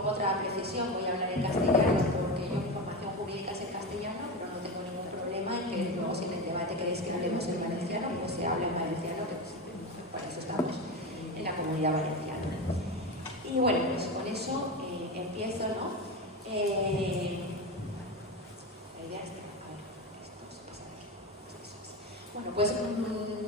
luego otra precisión, voy a hablar en castellano porque yo mi formación jurídica es en castellano, pero no tengo ningún problema en que luego si en el debate queréis que hablemos en valenciano, pues se hable en valenciano, que para eso estamos en la Comunidad Valenciana. Y bueno, pues con eso empiezo, ¿no? La idea es que... Bueno, pues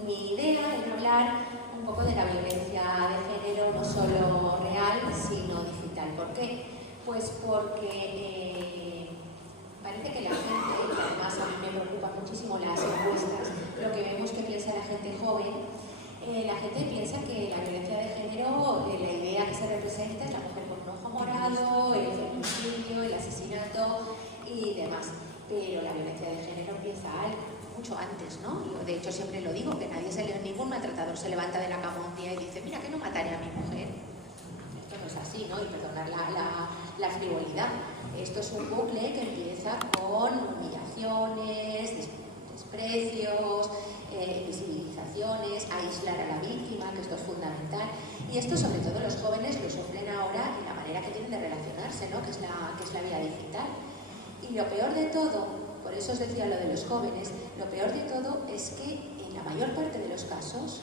mi idea es hablar un poco de la violencia de género, no solo real, sino digital. ¿Por qué? Pues porque parece que la gente, y además a mí me preocupan muchísimo las encuestas, lo que vemos que piensa la gente joven, la gente piensa que la violencia de género, la idea que se representa es la mujer con un ojo morado, el feminicidio, el asesinato y demás. Pero la violencia de género empieza mucho antes, ¿no? Yo de hecho siempre lo digo, que ningún maltratador se levanta de la cama un día y dice, mira que no mataré a mi mujer. Esto no es así, ¿no? Y perdonar la frivolidad. Esto es un bucle que empieza con humillaciones, desprecios, visibilizaciones, aislar a la víctima, que esto es fundamental. Y esto sobre todo los jóvenes lo sufren ahora en la manera que tienen de relacionarse, ¿no? que es la vía digital. Y lo peor de todo, por eso os decía lo de los jóvenes, lo peor de todo es que en la mayor parte de los casos,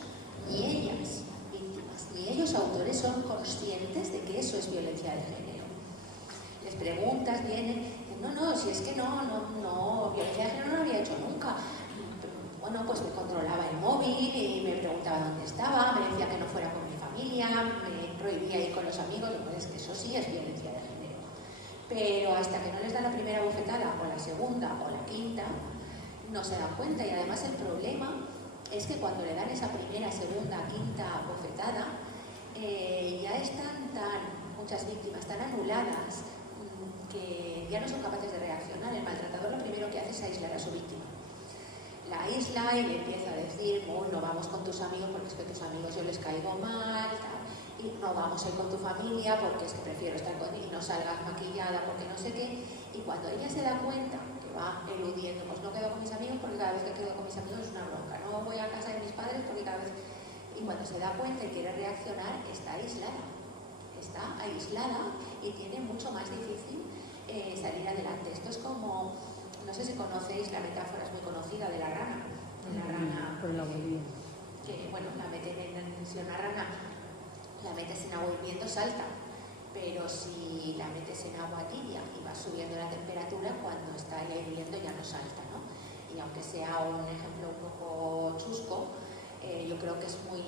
ni ellas, víctimas, ni ellos autores son conscientes de que eso es violencia de género. Les preguntas, vienen, no, si es que no, violencia de género no había hecho nunca. Bueno, pues me controlaba el móvil y me preguntaba dónde estaba, me decía que no fuera con mi familia, me prohibía ir con los amigos, pues que eso sí es violencia de género. Pero hasta que no les dan la primera bofetada, o la segunda, o la quinta, no se dan cuenta. Y además el problema es que cuando le dan esa primera, segunda, quinta bofetada, ya están muchas víctimas tan anuladas que ya no son capaces de reaccionar. El maltratador lo primero que hace es aislar a su víctima. La aísla y le empieza a decir, no vamos con tus amigos porque es que tus amigos yo les caigo mal, tal. Y no vamos a ir con tu familia porque es que prefiero estar con y no salgas maquillada porque no sé qué. Y cuando ella se da cuenta que va eludiendo, pues no quedo con mis amigos porque cada vez que quedo con mis amigos es una bronca, no voy a casa de mis padres porque cada vez... Y cuando se da cuenta y quiere reaccionar, está aislada y tiene mucho más difícil salir adelante. Esto es como, no sé si conocéis, la metáfora es muy conocida de la rana. Que bueno, la meten si una rana la metes en agua hirviendo, salta, pero si la metes en agua tibia y vas subiendo la temperatura, cuando está ya hirviendo ya no salta, ¿no? Y aunque sea un ejemplo un poco chusco, yo creo que es muy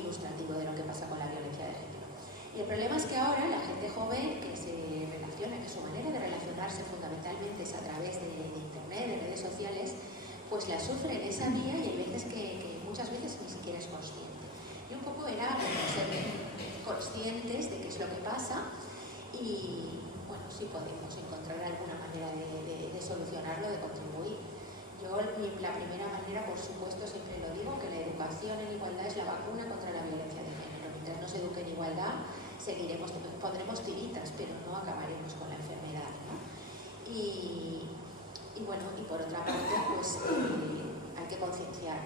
ilustrativo de lo que pasa con la violencia de género. Y el problema es que ahora la gente joven que se relaciona, que su manera de relacionarse fundamentalmente es a través de internet, de redes sociales, pues la sufre en esa vía y hay veces que muchas veces ni siquiera es consciente. Y un poco era ser conscientes de qué es lo que pasa y, bueno, si podemos encontrar alguna manera de solucionarlo, de contribuir. Yo la primera manera, por supuesto, siempre lo digo, que la educación en igualdad es la vacuna contra la violencia de género. Mientras no se eduque en igualdad, pondremos tiritas, pero no acabaremos con la enfermedad, ¿no? Y bueno, y por otra parte, pues hay que concienciar.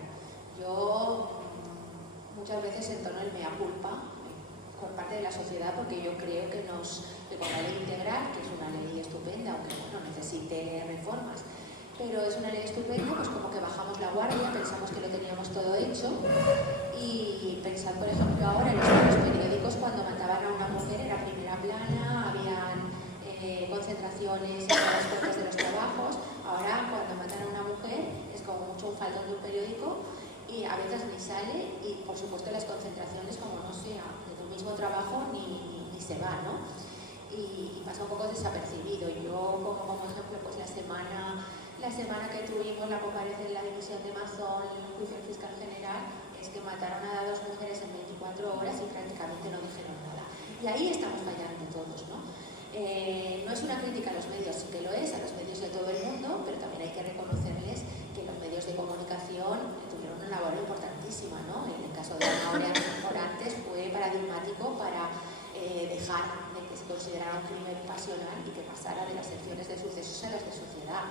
Yo muchas veces entono el mea culpa por parte de la sociedad porque yo creo que con la ley integral, que es una ley estupenda, aunque bueno, necesite reformas, pero es una ley estupenda, pues como que bajamos la guardia, pensamos que lo teníamos todo hecho y pensar, por ejemplo, ahora en los periódicos cuando mataban a una mujer era primera plana, habían concentraciones en las puertas de los trabajos. Ahora cuando matan a una mujer es como mucho un faldón de un periódico y a veces ni sale y por supuesto las concentraciones como no sea de tu mismo trabajo ni se va, ¿no? Y pasa un poco desapercibido. Yo pongo como ejemplo pues la semana que tuvimos la comparecencia en la división de Mazón en el juicio del fiscal general, es que mataron a 2 mujeres en 24 horas y prácticamente no dijeron nada. Y ahí estamos fallando todos, ¿no? No es una crítica a los medios, sí que lo es, a los medios de todo el mundo, pero también hay que reconocerles que los medios de comunicación tuvieron una labor importantísima, ¿no? En el caso de Ana Orean Morantes fue paradigmático para dejar de que se considerara un crimen pasional y que pasara de las secciones de sucesos a las de sociedad.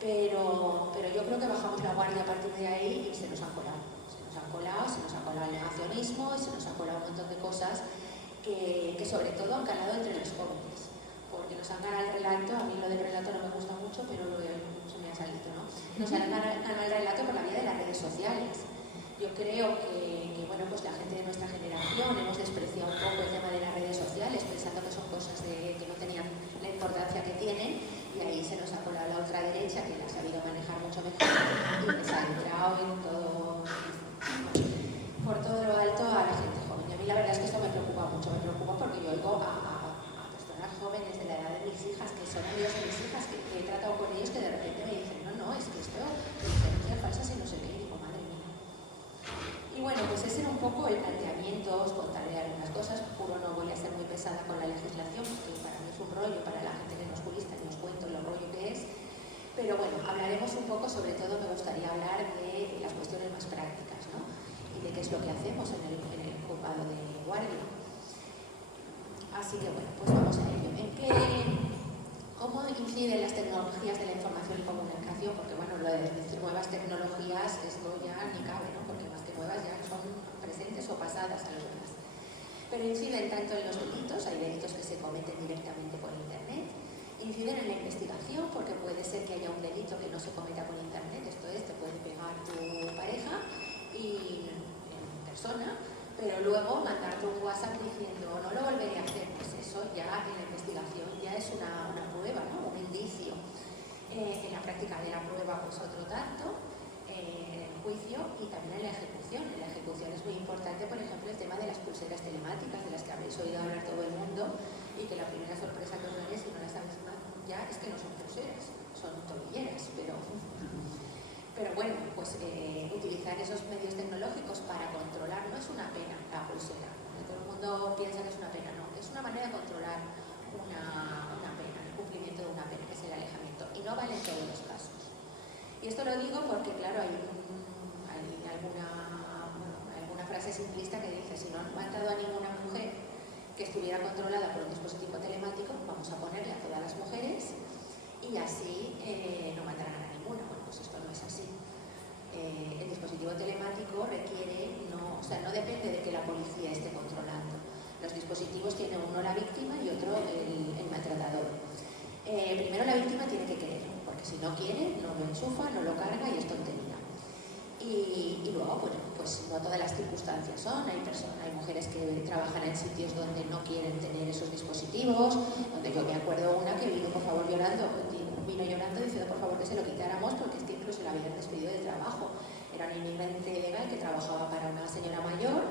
Pero yo creo que bajamos la guardia a partir de ahí y se nos ha colado el negacionismo y se nos ha colado un montón de cosas que sobre todo han calado entre los jóvenes, porque nos han ganado el relato. A mí lo del relato no me gusta mucho, pero se me ha salido, ¿no? Nos han ganado el relato por la vía de las redes sociales. Yo creo que bueno, pues la gente de nuestra generación hemos despreciado un poco el tema de las redes sociales, pensando que son cosas que no tenían la importancia que tienen, y ahí se nos ha colado la ultraderecha, que la ha sabido manejar mucho mejor, y les ha entrado en todo, por todo lo alto a la gente joven. Y a mí la verdad es que esto me preocupa mucho, me preocupa porque yo oigo a personas jóvenes de la edad de mis hijas, que son amigos de mis hijas, que he tratado con ellos, que de repente me dicen, no, es que esto es denuncias falsas y no sé qué. Y bueno, pues ese era un poco el planteamiento. Os contaré algunas cosas. Juro, no voy a ser muy pesada con la legislación, porque para mí es un rollo, para la gente que nos jurista y nos cuento lo rollo que es. Pero bueno, hablaremos un poco, sobre todo me gustaría hablar de las cuestiones más prácticas, ¿no? Y de qué es lo que hacemos en el juzgado de guardia. Así que bueno, pues vamos a ello. ¿Cómo inciden las tecnologías de la información y comunicación? Porque bueno, lo de decir nuevas tecnologías, esto ya ni cabe, ¿no? Porque más que nuevas ya son presentes o pasadas algunas. Pero inciden tanto en los delitos, hay delitos que se cometen directamente por Internet, inciden en la investigación, porque puede ser que haya un delito que no se cometa por Internet, esto es, te puede pegar tu pareja y en persona, pero luego mandarte un WhatsApp diciendo no lo volveré a hacer. Pues eso ya en la investigación ya es una prueba, ¿no? Un indicio. En la práctica de la prueba, pues otro tanto, en el juicio y también en la ejecución. En la ejecución es muy importante, por ejemplo, el tema de las pulseras telemáticas, de las que habréis oído hablar todo el mundo, y que la primera sorpresa que os daré, si no las sabéis ya, es que no son pulseras, son tobilleras, pero bueno, pues utilizar esos medios tecnológicos para controlar no es una pena la pulsera. Todo el mundo piensa que es una pena, no, es una manera de controlar una pena, el cumplimiento de una pena, que es el alejamiento, y no vale en todos los casos. Y esto lo digo porque, claro, hay alguna frase simplista que dice: si no han matado a ninguna mujer que estuviera controlada por un dispositivo telemático, vamos a ponerle a todas las mujeres y así no matarán a ninguna. Bueno, pues esto no es así. El dispositivo telemático requiere, no depende de que la policía esté controlando. Los dispositivos tienen uno la víctima y otro el maltratador. Primero la víctima tiene que querer, porque si no quiere, no lo enchufa, no lo carga y es tontería. Y luego, bueno, pues no todas las circunstancias son. Hay mujeres que trabajan en sitios donde no quieren tener esos dispositivos, donde yo me acuerdo una que vino llorando diciendo por favor que se lo quitáramos, porque es que incluso la habían despedido del trabajo. Era una inmigrante legal que trabajaba para una señora mayor,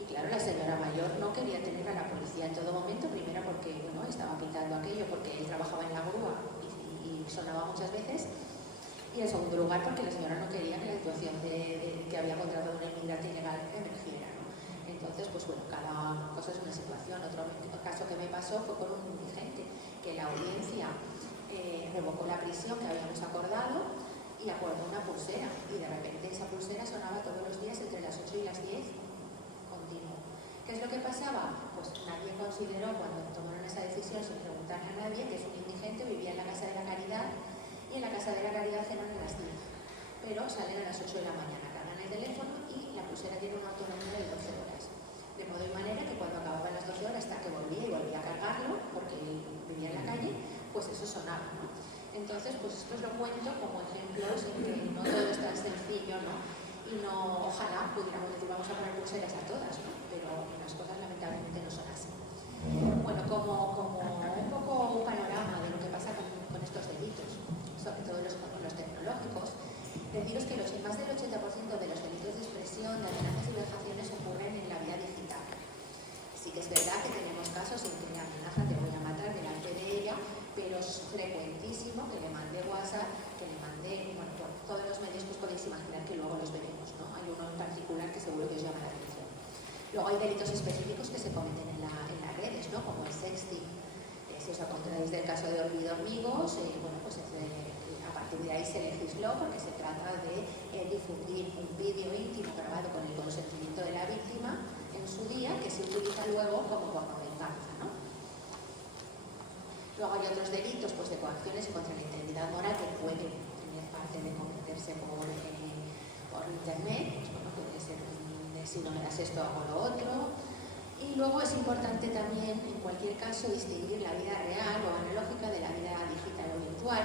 y claro, la señora mayor no quería tener a la policía en todo momento, primero porque bueno, estaba quitando aquello, porque él trabajaba en la grúa y sonaba muchas veces, y en segundo lugar porque la señora no quería que la situación que había contratado una inmigrante ilegal emergiera, ¿no? Entonces, pues bueno, cada cosa es una situación. Otro caso que me pasó fue con un indigente que la audiencia revocó la prisión que habíamos acordado y acordó una pulsera, y de repente esa pulsera sonaba todos los días entre las 8 y las 10 continuo. ¿Qué es lo que pasaba? Pues nadie consideró, cuando tomaron esa decisión sin preguntarle a nadie, que es un indigente, vivía en la Casa de la Caridad, y en la Casa de la Caridad cenan a las 10, pero salen a las 8 de la mañana, cargan el teléfono y la pulsera tiene una autonomía de 12 horas. De modo y manera que cuando acababan las 12 horas hasta que volvía a cargarlo, porque él vivía en la calle, pues eso sonaba, ¿no? Entonces, pues esto os lo cuento como ejemplos en que no todo es tan sencillo, ¿no? Y no, ojalá pudiéramos decir vamos a poner pulseras a todas, ¿no? Pero las cosas lamentablemente no son así. Bueno, como un poco un panorama de lo que pasa con estos delitos, sobre todo los tecnológicos, deciros que más del 80% de los delitos de expresión, de amenazas y vejaciones ocurren en la vía digital. Sí que es verdad que tenemos casos en que la amenaza te voy a matar delante de ella, pero es frecuentísimo que le mande WhatsApp, que le mande, bueno, por todos los medios que os podéis imaginar, que luego los veremos, ¿no? Hay uno en particular que seguro que os llama la atención. Luego hay delitos específicos que se cometen en las redes, ¿no? Como el sexting. Si os acordáis del caso de Olvido Amigos, bueno, pues a partir de ahí se legisló, porque se trata de difundir un vídeo íntimo grabado con el consentimiento de la víctima en su día, que se utiliza luego como pornovenganza, ¿no? Luego hay otros delitos, pues, de coacciones contra la integridad moral, que pueden tener parte de cometerse por internet, pues, bueno, puede ser si no me das esto hago lo otro, Y luego es importante también, en cualquier caso, distinguir la vida real o analógica de la vida digital o virtual,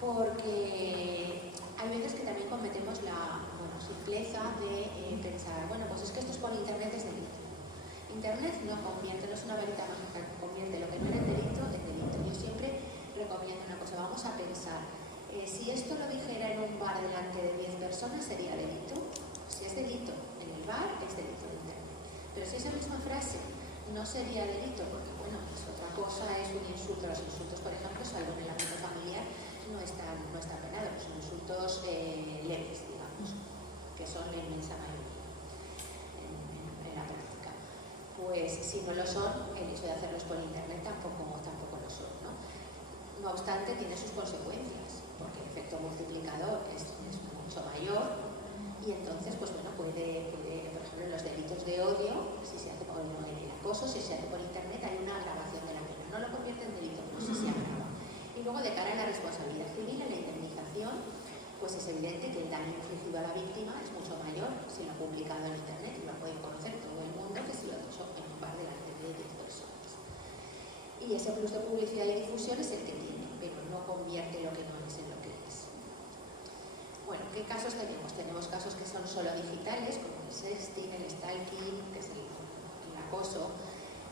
porque hay veces que también cometemos la simpleza de pensar, bueno, pues es que esto es por internet, es delito. Internet no convierte, no es una varita mágica que convierte lo que no era delito en delito. Yo siempre recomiendo una cosa, vamos a pensar, si esto lo dijera en un bar delante de 10 personas, ¿sería delito? Si es delito en el bar, es delito en internet. Pero si esa misma frase no sería delito, porque bueno, pues otra cosa es un insulto. Los insultos, por ejemplo, salvo en el ámbito familiar, no están penados, son insultos leves, digamos, que son la inmensa mayoría en la práctica. Pues si no lo son, el hecho de hacerlos por internet tampoco lo son, ¿no? No obstante, tiene sus consecuencias, porque el efecto multiplicador es mucho mayor. Y entonces, pues bueno, puede, por ejemplo, en los delitos de odio, si se hace por el acoso, si se hace por internet, hay una agravación de la pena. No lo convierte en delito, no sé si agrava. Y luego, de cara a la responsabilidad civil, a la indemnización, pues es evidente que el daño infligido a la víctima es mucho mayor si lo ha publicado en internet y lo puede conocer todo el mundo que si lo ha hecho en un bar delante de 10 personas. Y ese plus de publicidad y difusión es el que tiene, pero no convierte lo que no es en lo que es. Bueno, ¿qué casos tenemos? Tenemos casos que son solo digitales, como el sexting, el stalking, que es el acoso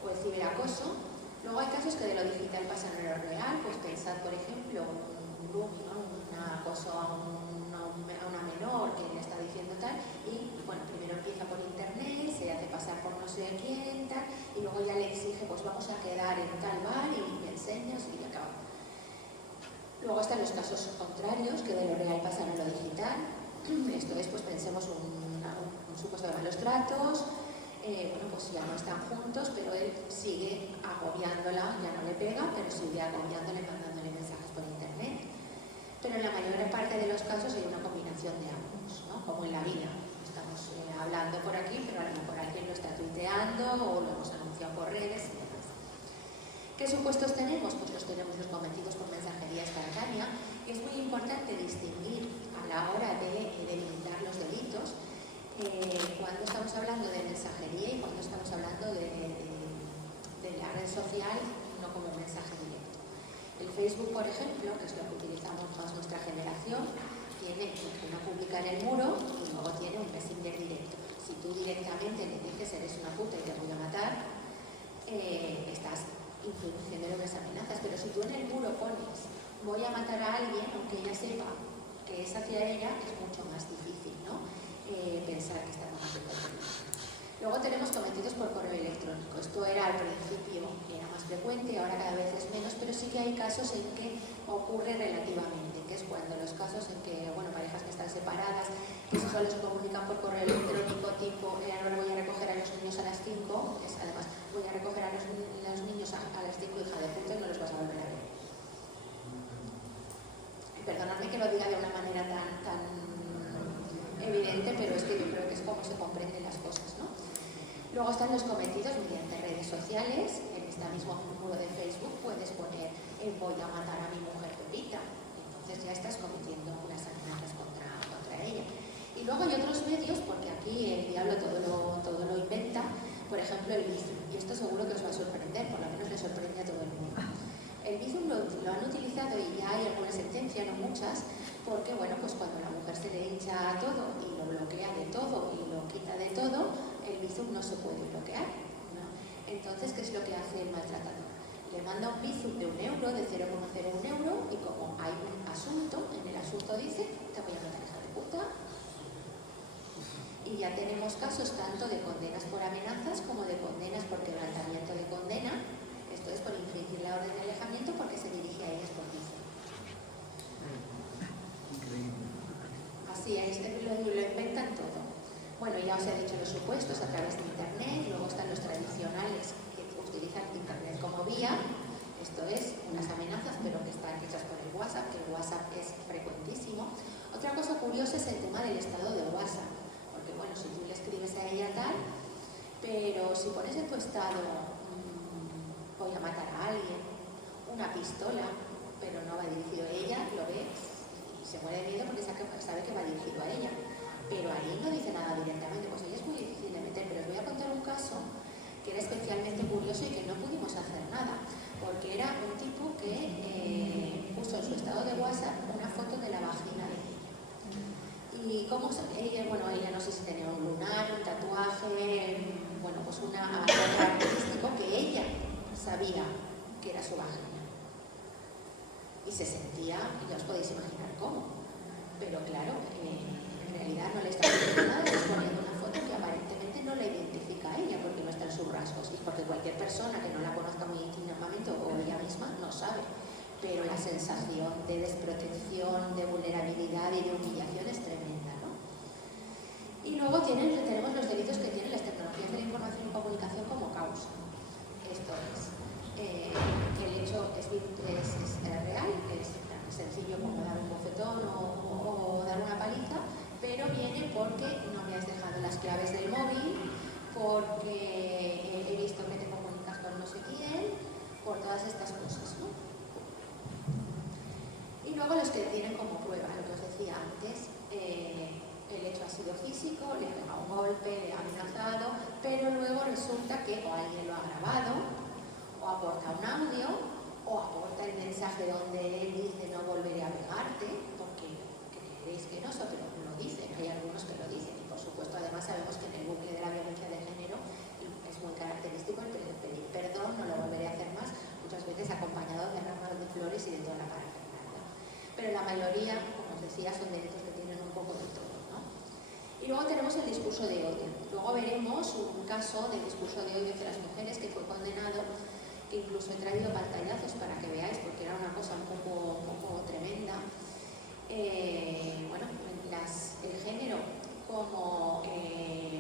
o el ciberacoso. Luego hay casos que de lo digital pasan a lo real, pues pensad, por ejemplo, un acoso a una menor que le está diciendo tal, y bueno, primero empieza por internet, se hace pasar por no sé quién, tal, y luego ya le exige, pues vamos a quedar en tal bar y me enseñas y acaba. Luego están los casos contrarios, que de lo real pasan a lo digital. Esto es, pues pensemos un supuesto de malos tratos, bueno, pues ya no están juntos, pero él sigue agobiándola, ya no le pega, pero sigue agobiándole, mandándole mensajes por internet. Pero en la mayor parte de los casos hay una combinación de ambos, ¿no? Como en la vida. Estamos hablando por aquí, pero a lo mejor alguien lo está tuiteando o lo hemos anunciado por redes y demás. ¿Qué supuestos tenemos? Pues los tenemos los cometidos por mensajería instantánea, y es muy importante distinguir a la hora de delimitar los delitos cuando estamos hablando de mensajería y cuando estamos hablando de la red social, no como mensaje directo. El Facebook, por ejemplo, que es lo que utilizamos más nuestra generación, tiene una pública en el muro y luego tiene un messenger directo. Si tú directamente le dices eres una puta y te voy a matar, estás introduciendo unas amenazas, pero si tú en el muro pones voy a matar a alguien, aunque ella sepa que es hacia ella, es mucho más difícil, ¿no? Pensar que estamos haciendo delito. Luego tenemos cometidos por correo electrónico. Esto era al principio, era más frecuente, ahora cada vez es menos, pero sí que hay casos en que ocurre relativamente, que es cuando los casos en que, bueno, parejas que están separadas, que solo se comunican por correo electrónico, tipo, ahora voy a recoger a los niños a las 5, es además, voy a recoger a los niños a las 5, hija de puta, y no los vas a volver a ver. Perdonadme que lo diga de una manera tan evidente, pero es que yo creo que es como se comprenden las cosas, ¿no? Luego están los cometidos mediante redes sociales. En este mismo muro de Facebook puedes poner voy a matar a mi mujer Pepita. Entonces ya estás cometiendo unas amenazas contra ella. Y luego hay otros medios, porque aquí el diablo todo lo inventa, por ejemplo el Bizum. Y esto seguro que os va a sorprender, por lo menos le sorprende a todo el mundo. El Bizum lo han utilizado y ya hay alguna sentencia, no muchas, porque bueno, pues cuando la mujer se le hincha todo y lo bloquea de todo y lo quita de todo, el Bizum no se puede bloquear, ¿no? Entonces, ¿qué es lo que hace el maltratador? Le manda un Bizum de €1, de 0,01 €, y como hay un asunto, en el asunto dice, te voy a matar, hija de puta. Y ya tenemos casos tanto de condenas por amenazas como de condenas por quebrantamiento de condena. Esto es por infringir la orden de alejamiento porque se dirige a ellas por Bizum. Así es, lo inventan todo. Bueno, ya os he dicho los supuestos a través de internet. Luego están los tradicionales que utilizan internet como vía. Esto es unas amenazas, pero que están hechas por el WhatsApp, que el WhatsApp es frecuentísimo. Otra cosa curiosa es el tema del estado de WhatsApp, porque bueno, si tú le escribes a ella tal, pero si pones en tu estado voy a matar a alguien, una pistola, pero no va dirigido a ella, lo ves y se muere de miedo porque sabe que va dirigido a ella, pero ahí no dice nada directamente. Pues ahí es muy difícil de meter, pero os voy a contar un caso que era especialmente curioso y que no pudimos hacer nada, porque era un tipo que puso en su estado de WhatsApp una foto de la vagina de ella. Y cómo ella, bueno, ella no sé si tenía un lunar, un tatuaje, bueno, pues algo característico que ella sabía que era su vagina. Y se sentía, ya os podéis imaginar cómo, pero claro, en realidad no le está diciendo nada, le está poniendo una foto que aparentemente no la identifica a ella porque no está en sus rasgos y porque cualquier persona que no la conozca muy íntimamente o ella misma no sabe, pero la sensación de desprotección, de vulnerabilidad y de humillación es tremenda, ¿no? Y luego tenemos los delitos que tienen las tecnologías de la información y comunicación como causa. Esto es, que el hecho es real, es tan sencillo como dar un bofetón o dar una paliza, pero viene porque no me has dejado las claves del móvil, porque he visto que te comunicas con no sé quién, por todas estas cosas, ¿no? Y luego los que tienen como prueba, lo que os decía antes, el hecho ha sido físico, le ha pegado un golpe, le ha amenazado, pero luego resulta que o alguien lo ha grabado, o aporta un audio, o aporta el mensaje donde él dice no volveré a pegarte, porque creéis que no, pero lo dicen, hay algunos que lo dicen, y por supuesto además sabemos que en el bucle de la violencia de género es muy característico el pedir perdón, no lo volveré a hacer más, muchas veces acompañado de ramos de flores y de toda la parafernalia. Pero la mayoría, como os decía, son delitos que tienen un poco de todo, ¿no? Y luego tenemos el discurso de odio. Luego veremos un caso de discurso de odio entre las mujeres que fue condenado, que incluso he traído pantallazos para que veáis, porque era una cosa un poco tremenda. Bueno, el género como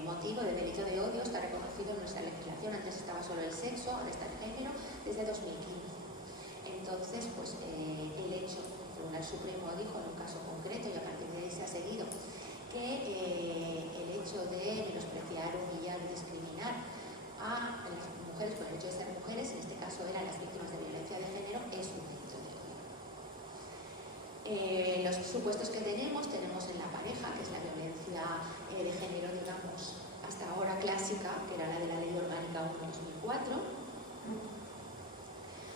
motivo de delito de odio está reconocido en nuestra legislación. Antes estaba solo el sexo, ahora está el género, desde 2015. Entonces, pues el hecho, el Tribunal Supremo dijo en un caso concreto, y a partir de ahí se ha seguido, que el hecho de menospreciar, humillar y discriminar a las mujeres por el hecho de ser mujeres, en este caso eran las víctimas de violencia de género, es un delito de odio. Los supuestos que tenemos en la pareja, que es la violencia de género, digamos, hasta ahora clásica, que era la de la Ley Orgánica 1/2004.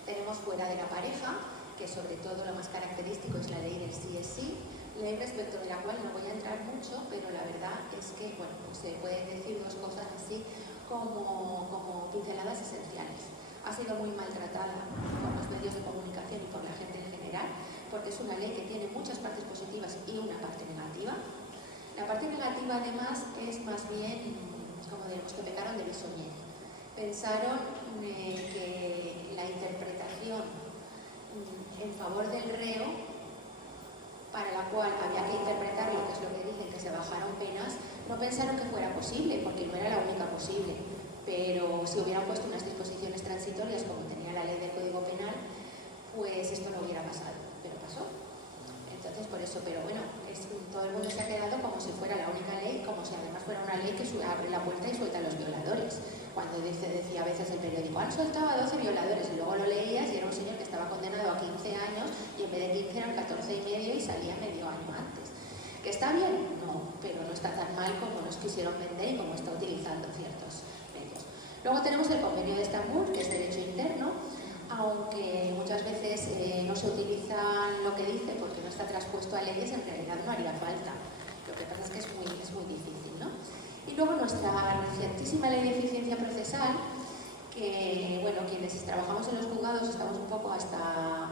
Tenemos fuera de la pareja, que sobre todo lo más característico es la ley del sí es sí, ley respecto de la cual no voy a entrar mucho, pero la verdad es que, bueno, se pueden decir dos cosas así como pinceladas esenciales. Ha sido muy maltratada por los medios de comunicación y por la gente en general, porque es una ley que tiene muchas partes positivas y una parte negativa. La parte negativa, además, es más bien, como diremos, que pecaron de bisoñez. Pensaron que la interpretación en favor del reo, para la cual había que interpretar lo que es lo que dicen, que se bajaron penas, no pensaron que fuera posible, porque no era la única posible. Pero si hubieran puesto unas disposiciones transitorias, como tenía la ley del Código Penal, pues esto no hubiera pasado, pero pasó. Entonces, por eso, pero bueno, todo el mundo se ha quedado como si fuera la única ley, como si además fuera una ley que abre la puerta y suelta a los violadores. Cuando decía a veces el periódico, han soltado a 12 violadores, y luego lo leías y era un señor que estaba condenado a 15 años y en vez de 15 eran 14 y medio y salía medio año antes. ¿Que está bien? No, pero no está tan mal como nos quisieron vender y como está utilizando ciertos medios. Luego tenemos el Convenio de Estambul, que es derecho interno, aunque muchas veces no se utiliza lo que dice porque no está traspuesto a leyes, en realidad no haría falta. Lo que pasa es que es muy difícil, ¿no? Y luego nuestra recientísima ley de eficiencia procesal, que, bueno, quienes trabajamos en los juzgados estamos un poco hasta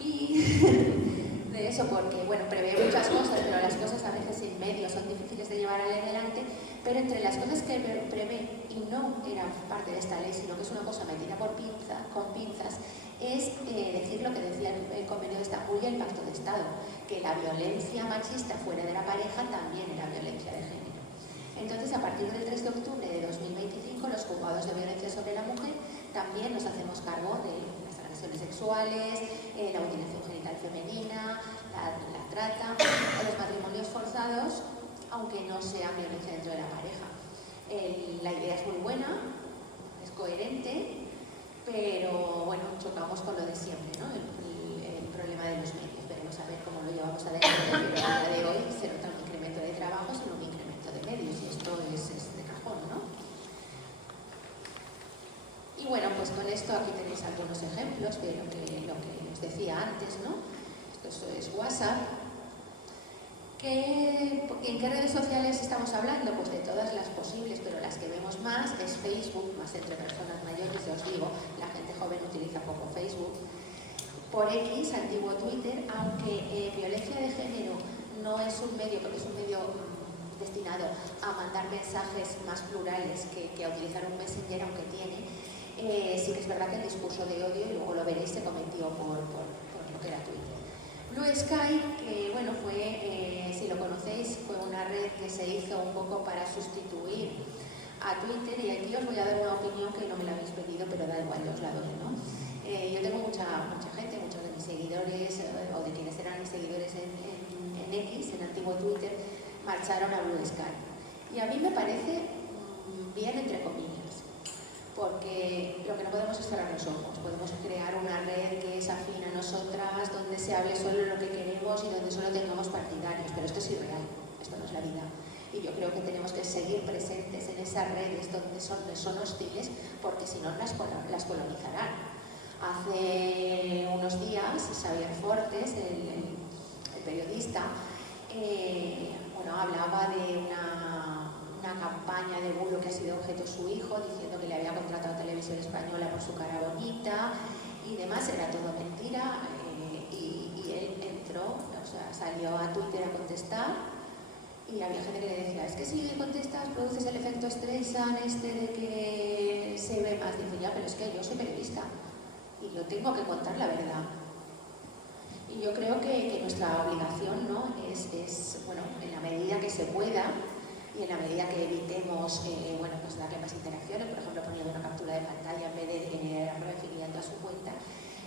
de eso, porque, bueno, prevé muchas cosas, pero las cosas a veces sin medios son difíciles de llevar adelante, pero entre las cosas que prevé, y no era parte de esta ley, sino que es una cosa metida con pinzas, es decir lo que decía el Convenio de Estambul y el Pacto de Estado, que la violencia machista fuera de la pareja también era violencia de género. Entonces, a partir del 3 de octubre de 2025, los juzgados de violencia sobre la mujer también nos hacemos cargo de las agresiones sexuales, la mutilación genital femenina, la trata, los matrimonios forzados, aunque no sean violencia dentro de la pareja. La idea es muy buena, es coherente, pero bueno, chocamos con lo de siempre, ¿no? El problema de los medios. Veremos a ver cómo lo llevamos adelante, pero a día de hoy se nota un incremento de trabajo, sino un incremento de medios, y esto es de cajón, ¿no? esto aquí tenéis algunos ejemplos de lo que os decía antes, ¿no? Esto es WhatsApp. ¿En qué redes sociales estamos hablando? Pues de todas las posibles, pero las que vemos más es Facebook, más entre personas mayores, ya os digo, la gente joven utiliza poco Facebook. Por X, antiguo Twitter, aunque violencia de género no es un medio, porque es un medio destinado a mandar mensajes más plurales que a utilizar un Messenger, aunque tiene, sí que es verdad que el discurso de odio, y luego lo veréis, se cometió por lo que era Twitter. Blue Sky, que bueno, fue, si lo conocéis, fue una red que se hizo un poco para sustituir a Twitter, y aquí os voy a dar una opinión que no me la habéis pedido, pero da igual, os la doy, ¿no? Yo tengo mucha gente, muchos de mis seguidores, o de quienes eran mis seguidores en X, en antiguo Twitter, marcharon a Blue Sky. Y a mí me parece bien, entre comillas, porque lo que no podemos es cerrar los ojos. Podemos crear una red que es afín a nosotras, donde se hable solo lo que queremos y donde solo tengamos partidarios, pero esto es irreal, esto no es la vida. Y yo creo que tenemos que seguir presentes en esas redes donde son hostiles, porque si no las colonizarán. Hace unos días, Xavier Fortes, el periodista, hablaba de una campaña de bulo que ha sido objeto su hijo, diciendo que le había contratado Televisión Española por su cara bonita y demás. Era todo mentira, y él entró, salió a Twitter a contestar, y había gente que le decía, es que si contestas produces el efecto Streisand de que se ve más. Dice, ya, pero es que yo soy periodista y yo tengo que contar la verdad. Y yo creo que nuestra obligación, ¿no?, es en la medida que se pueda y en la medida que evitemos pues darle más interacciones, por ejemplo poniendo una captura de pantalla en vez de refiriendo a su cuenta,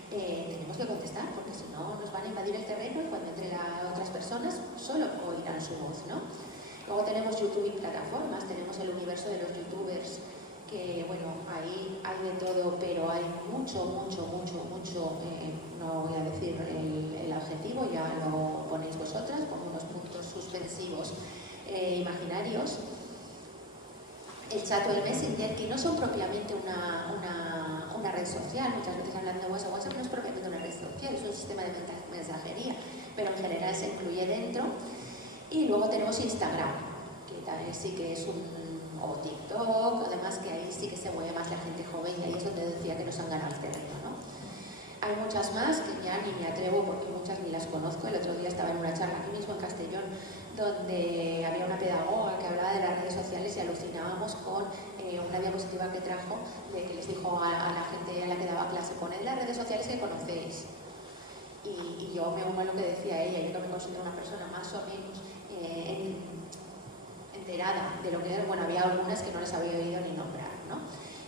tenemos que contestar, porque si no nos van a invadir el terreno, y cuando entren otras personas solo oirán su voz, ¿no? Luego tenemos YouTube y plataformas, tenemos el universo de los youtubers, que ahí hay de todo, pero hay mucho, no voy a decir el adjetivo, ya lo ponéis vosotras, con unos puntos suspensivos imaginarios. El chat o el Messenger, que no son propiamente una red social, muchas veces hablan de WhatsApp. WhatsApp no es propiamente una red social, es un sistema de mensajería, pero en general se incluye dentro. Y luego tenemos Instagram, que también sí que es o TikTok, además que ahí sí que se mueve más la gente joven, y ahí es donde decía que nos han ganado el terreno, ¿no? Hay muchas más que ya ni me atrevo, porque muchas ni las conozco. El otro día estaba en una charla aquí mismo en Castellón, donde había una pedagoga que hablaba de las redes sociales, y alucinábamos con una diapositiva que trajo, de que les dijo a la gente a la que daba clase, poned las redes sociales que conocéis. Y yo me uno a lo que decía ella. Yo que me considero una persona más o menos enterada de lo que es, había algunas que no les había oído ni nombrar, ¿no?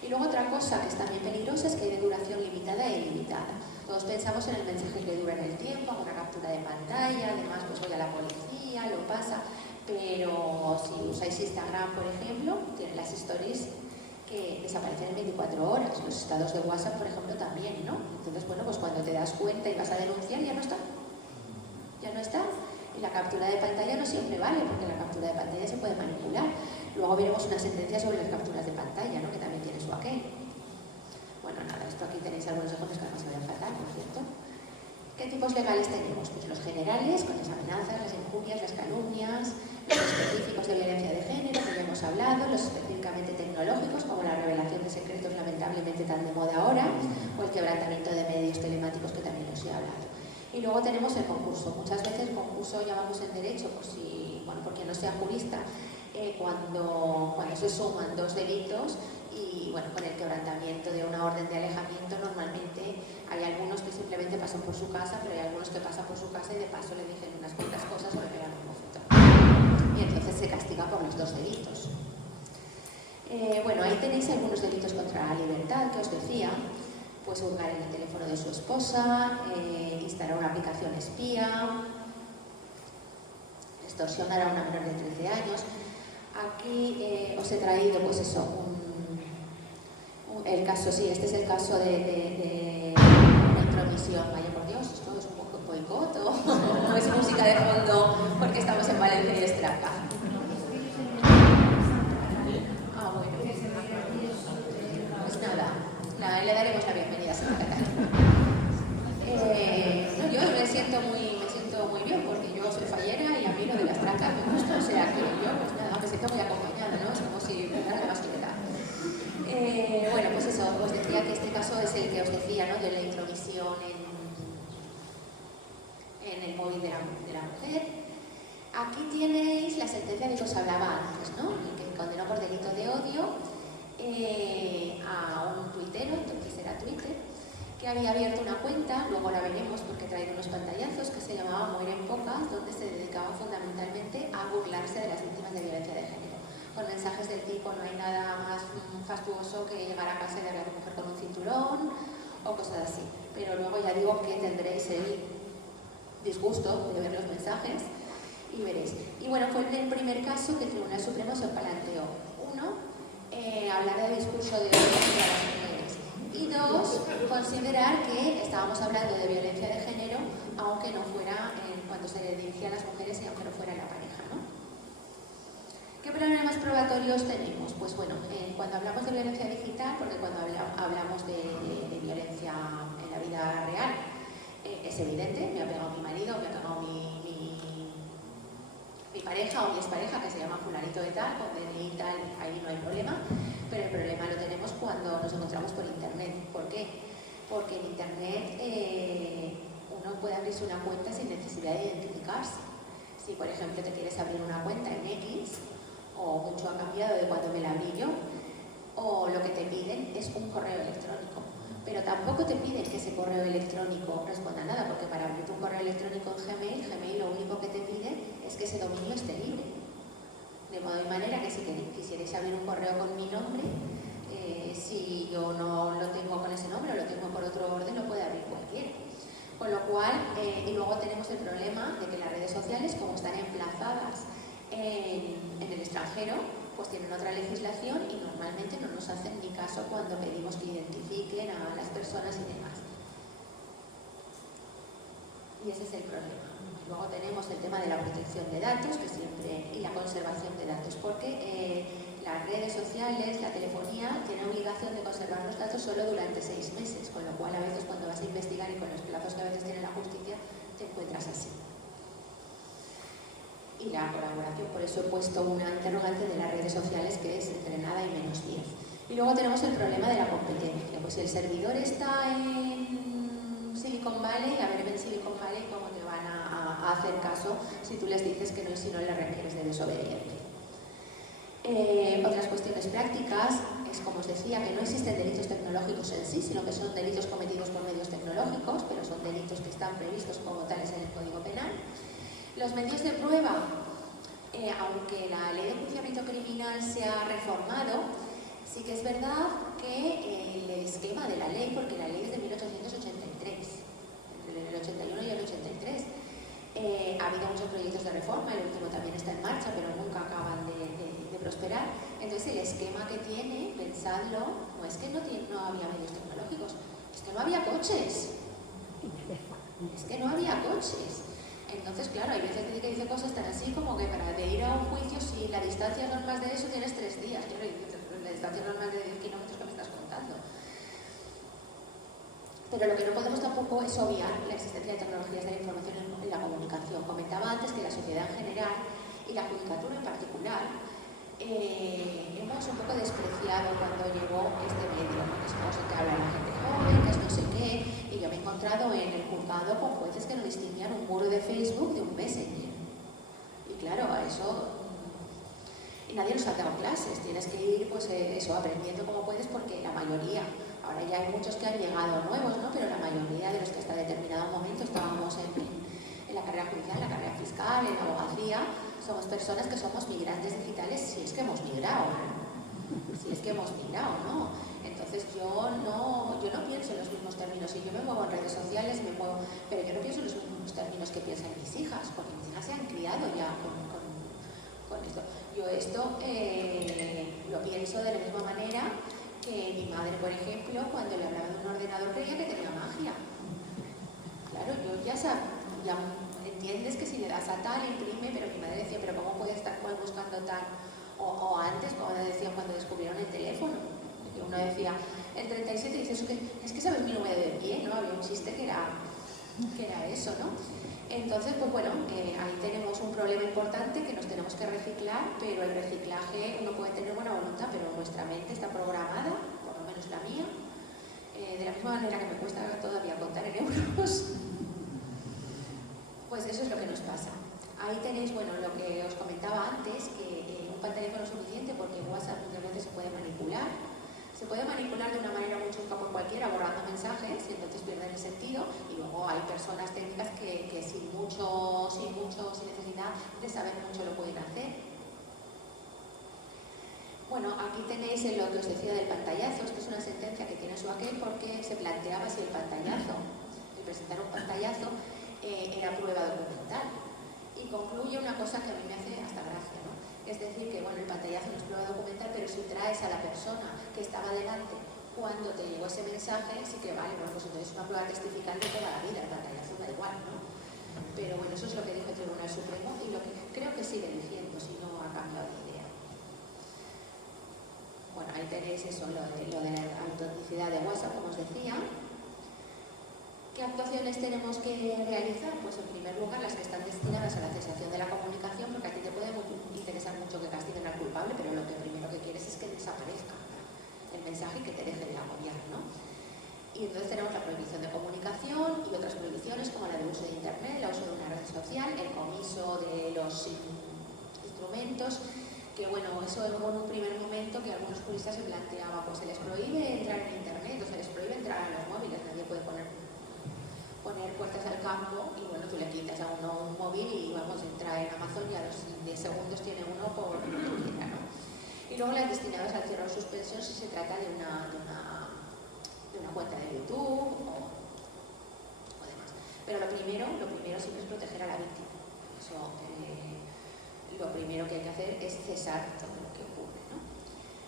Y luego otra cosa que es también peligrosa es que hay de duración limitada e ilimitada. Todos pensamos en el mensaje que dura en el tiempo, una captura de pantalla, además pues voy a la policía, lo pasa, pero si usáis Instagram, por ejemplo, tiene las stories que desaparecen en 24 horas, los estados de WhatsApp, por ejemplo, también, ¿no? Entonces, pues cuando te das cuenta y vas a denunciar, ya no está. Y la captura de pantalla no siempre vale, porque la captura de pantalla se puede manipular. Luego veremos una sentencia sobre las capturas de pantalla, ¿no?, que también tiene su aquel. Esto aquí tenéis algunos ejemplos que además se vayan fatal, por cierto. ¿Qué tipos legales tenemos? Pues los generales, con las amenazas, las injurias, las calumnias, los específicos de violencia de género, que ya hemos hablado, los específicamente tecnológicos, como la revelación de secretos lamentablemente tan de moda ahora, o el quebrantamiento de medios telemáticos, que también os he hablado. Y luego tenemos el concurso. Muchas veces concurso llamamos en derecho, por quien no sea jurista, cuando se suman dos delitos, y con el quebrantamiento de una orden de alejamiento, normalmente hay algunos que simplemente pasan por su casa, pero hay algunos que pasan por su casa y de paso le dicen unas cuantas cosas o le pegan un bofetón. Y entonces se castiga por los dos delitos. Ahí tenéis algunos delitos contra la libertad que os decía. Pues hurgar en el teléfono de su esposa, instalar una aplicación espía, extorsionar a una menor de 13 años. Aquí os he traído, el caso, sí, este es el caso de una intromisión. Vaya por Dios, esto es un poco boicot o es música de fondo porque estamos en Valencia y Estraca. Pues nada, le daremos la bienvenida a Santa Catalina. No, yo me siento muy bien porque yo soy fallera y a mí lo de las trancas me gusta, o sea que yo pues nada, me siento muy acompañada, ¿no? Es como si me dara la mascleta. Bueno, pues eso, os decía que este caso es el que os decía, ¿no? De la intromisión en el móvil de la mujer. Aquí tenéis la sentencia de que os hablaba antes, ¿no? El que condenó por delito de odio a un tuitero, entonces era Twitter, que había abierto una cuenta, luego la veremos porque trae unos pantallazos, que se llamaba Mueren Pocas, donde se dedicaba fundamentalmente a burlarse de las víctimas de violencia de género, con mensajes del tipo: no hay nada más fastuoso que llegar a casa y darle a tu mujer con un cinturón, o cosas así. Pero luego ya digo que tendréis el disgusto de ver los mensajes y veréis. Y bueno, fue el primer caso que el Tribunal Supremo se planteó. Uno, hablar de discurso de violencia a las mujeres. Y dos, considerar que estábamos hablando de violencia de género, aunque no fuera cuando se le dirigía a las mujeres y aunque no fuera la pareja, ¿no? ¿Qué problemas probatorios tenemos? Pues bueno, cuando hablamos de violencia digital, porque cuando hablamos de violencia en la vida real, es evidente, me ha pegado mi marido, me ha pegado mi pareja o mi expareja, que se llama fulanito de tal, con DNI y tal, ahí no hay problema, pero el problema lo tenemos cuando nos encontramos por internet. ¿Por qué? Porque en internet uno puede abrirse una cuenta sin necesidad de identificarse. Si por ejemplo te quieres abrir una cuenta en X, o mucho ha cambiado de cuando me la abrí yo, o lo que te piden es un correo electrónico. Pero tampoco te piden que ese correo electrónico responda a nada, porque para abrir un correo electrónico en Gmail lo único que te pide es que ese dominio esté libre. De modo y manera que si quisierais abrir un correo con mi nombre, si yo no lo tengo con ese nombre o lo tengo por otro orden, lo puede abrir cualquiera. Con lo cual, y luego tenemos el problema de que las redes sociales, como están emplazadas en el extranjero, pues tienen otra legislación y normalmente no nos hacen ni caso cuando pedimos que identifiquen a las personas y demás. Y ese es el problema. Luego tenemos el tema de la protección de datos y la conservación de datos, porque las redes sociales, la telefonía, tienen obligación de conservar los datos solo durante 6 meses, con lo cual a veces cuando vas a investigar y con los plazos que a veces tiene la justicia, te encuentras así. Y la colaboración, por eso he puesto una interrogante de las redes sociales que es entre nada y -10. Y luego tenemos el problema de la competencia. Pues si el servidor está en Silicon Valley, a ver en Silicon Valley cómo te van a hacer caso si tú les dices que no y si no les requieres de desobediente. Otras cuestiones prácticas es, como os decía, que no existen delitos tecnológicos en sí, sino que son delitos cometidos por medios tecnológicos, pero son delitos que están previstos como tales en el Código Penal. Los medios de prueba, aunque la ley de enjuiciamiento criminal se ha reformado, sí que es verdad que el esquema de la ley, porque la ley es de 1883, entre el 81 y el 83, ha habido muchos proyectos de reforma, el último también está en marcha, pero nunca acaban de prosperar. Entonces el esquema que tiene, pensadlo, no es que no había medios tecnológicos, es que no había coches. Es que no había coches. Entonces, claro, hay veces que dice cosas tan así como que para ir a un juicio, si la distancia no es más de eso, tienes 3 días. Yo le digo, la distancia no es más de 10 kilómetros que me estás contando. Pero lo que no podemos tampoco es obviar la existencia de tecnologías de la información en la comunicación. Comentaba antes que la sociedad en general y la judicatura en particular hemos un poco despreciado cuando llegó este medio, porque es como se te habla la gente joven, que es no sé qué, y yo me he encontrado en el juzgado con jueces que no distinguían un muro de Facebook de un Messenger. Y claro, a eso y nadie nos ha dado clases, tienes que ir pues aprendiendo como puedes, porque la mayoría, ahora ya hay muchos que han llegado nuevos, ¿no? Pero la mayoría de los que hasta determinado momento estábamos en la carrera judicial, en la carrera fiscal, en la abogacía, somos personas que somos migrantes digitales, si es que hemos migrado, ¿no? Entonces yo no pienso en los mismos términos, y yo me muevo en redes sociales, pero yo no pienso en los mismos términos que piensan mis hijas, porque mis hijas se han criado ya con esto. Yo esto lo pienso de la misma manera que mi madre, por ejemplo, cuando le hablaba de un ordenador creía que tenía magia. Claro, yo ya entiendes que si le das a tal, imprime, pero mi madre decía, pero ¿cómo puede estar buscando tal? O antes, como decían cuando descubrieron el teléfono. El Y uno decía, el 37, y dices, es que sabes mi número de pie, ¿no? Había un chiste que era eso, ¿no? Entonces, pues bueno, ahí tenemos un problema importante que nos tenemos que reciclar, pero el reciclaje uno puede tener buena voluntad, pero nuestra mente está programada, por lo menos la mía, de la misma manera que me cuesta todavía contar en euros, pues eso es lo que nos pasa. Ahí tenéis, bueno, lo que os comentaba antes, que un pantallazo no es suficiente porque WhatsApp realmente se puede manipular. Se puede manipular de una manera muy chusca por cualquiera, borrando mensajes, y entonces pierden el sentido. Y luego hay personas técnicas que sin necesidad de saber mucho lo pueden hacer. Bueno, aquí tenéis lo que os decía del pantallazo. Esto es una sentencia que tiene su aquel porque se planteaba si el pantallazo, el presentar un pantallazo, era prueba documental. Y concluye una cosa que a mí me hace hasta gracia, ¿no? Es decir, que bueno, el pantallazo no es prueba documental, pero si traes a la persona que estaba delante cuando te llegó ese mensaje, sí que vale, bueno, pues entonces es una prueba testifical de toda la vida, el pantallazo da igual, ¿no? Pero bueno, eso es lo que dijo el Tribunal Supremo y lo que creo que sigue diciendo, si no ha cambiado de idea. Bueno, ahí tenéis eso, lo de la autenticidad de WhatsApp, como os decía. ¿Qué actuaciones tenemos que realizar? Pues en primer lugar las que están destinadas a la cesación de la comunicación, porque a ti te puede interesar mucho que castiguen al culpable, pero lo que primero que quieres es que desaparezca el mensaje y que te deje de agobiar, ¿no? Y entonces tenemos la prohibición de comunicación y otras prohibiciones como la de uso de internet, el uso de una red social, el comiso de los instrumentos, que bueno, eso en un primer momento que algunos juristas se planteaban, pues se les prohíbe entrar en internet o se les prohíbe entrar en los móviles, nadie puede poner puertas al campo y bueno, tú le quitas a uno un móvil y vamos, entra en Amazon y a los 10 segundos tiene uno por lo que quiera, ¿no? Y luego las destinadas al cierre o suspensión si se trata de una cuenta de YouTube o demás. Pero lo primero siempre es proteger a la víctima. Eso, lo primero que hay que hacer es cesar todo lo que ocurre, ¿no?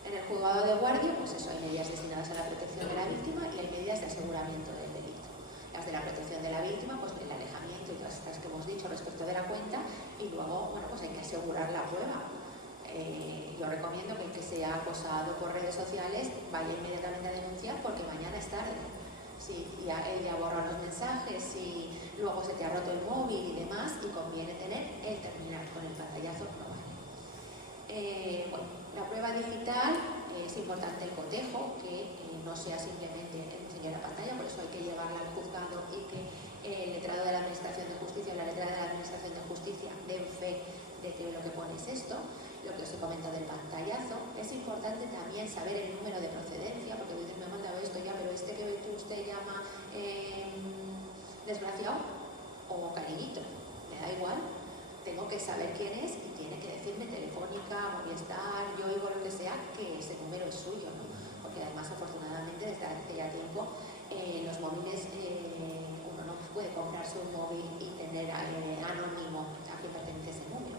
En el juzgado de guardia, pues eso, hay medidas destinadas a la protección de la víctima y hay medidas de aseguramiento del delito. Las de la protección de la víctima, pues el alejamiento y todas estas que hemos dicho respecto de la cuenta, y luego, bueno, pues hay que asegurar la prueba. Yo recomiendo que el que sea acosado por redes sociales vaya inmediatamente a denunciar porque mañana es tarde. Si ya él ya borra los mensajes, si luego se te ha roto el móvil y demás, y conviene tener el terminal con el pantallazo, no vale. Bueno, la prueba digital, es importante el cotejo, que no sea simplemente enseñar la pantalla, por eso hay que llevarla al juzgado y que el letrado de la Administración de Justicia o la letrada de la Administración de Justicia den fe de que lo que pone es esto. Lo que os he comentado del pantallazo, es importante también saber el número de procedencia, porque dices, me ha mandado esto ya, pero este que usted llama desgraciado o cariñito, me da igual, tengo que saber quién es y tiene que decirme Telefónica, Movistar, yo oigo lo que sea, que ese número es suyo, ¿no? Porque además, afortunadamente, desde hace ya tiempo, los móviles, uno no puede comprarse un móvil y tener anónimo a quien pertenece ese número.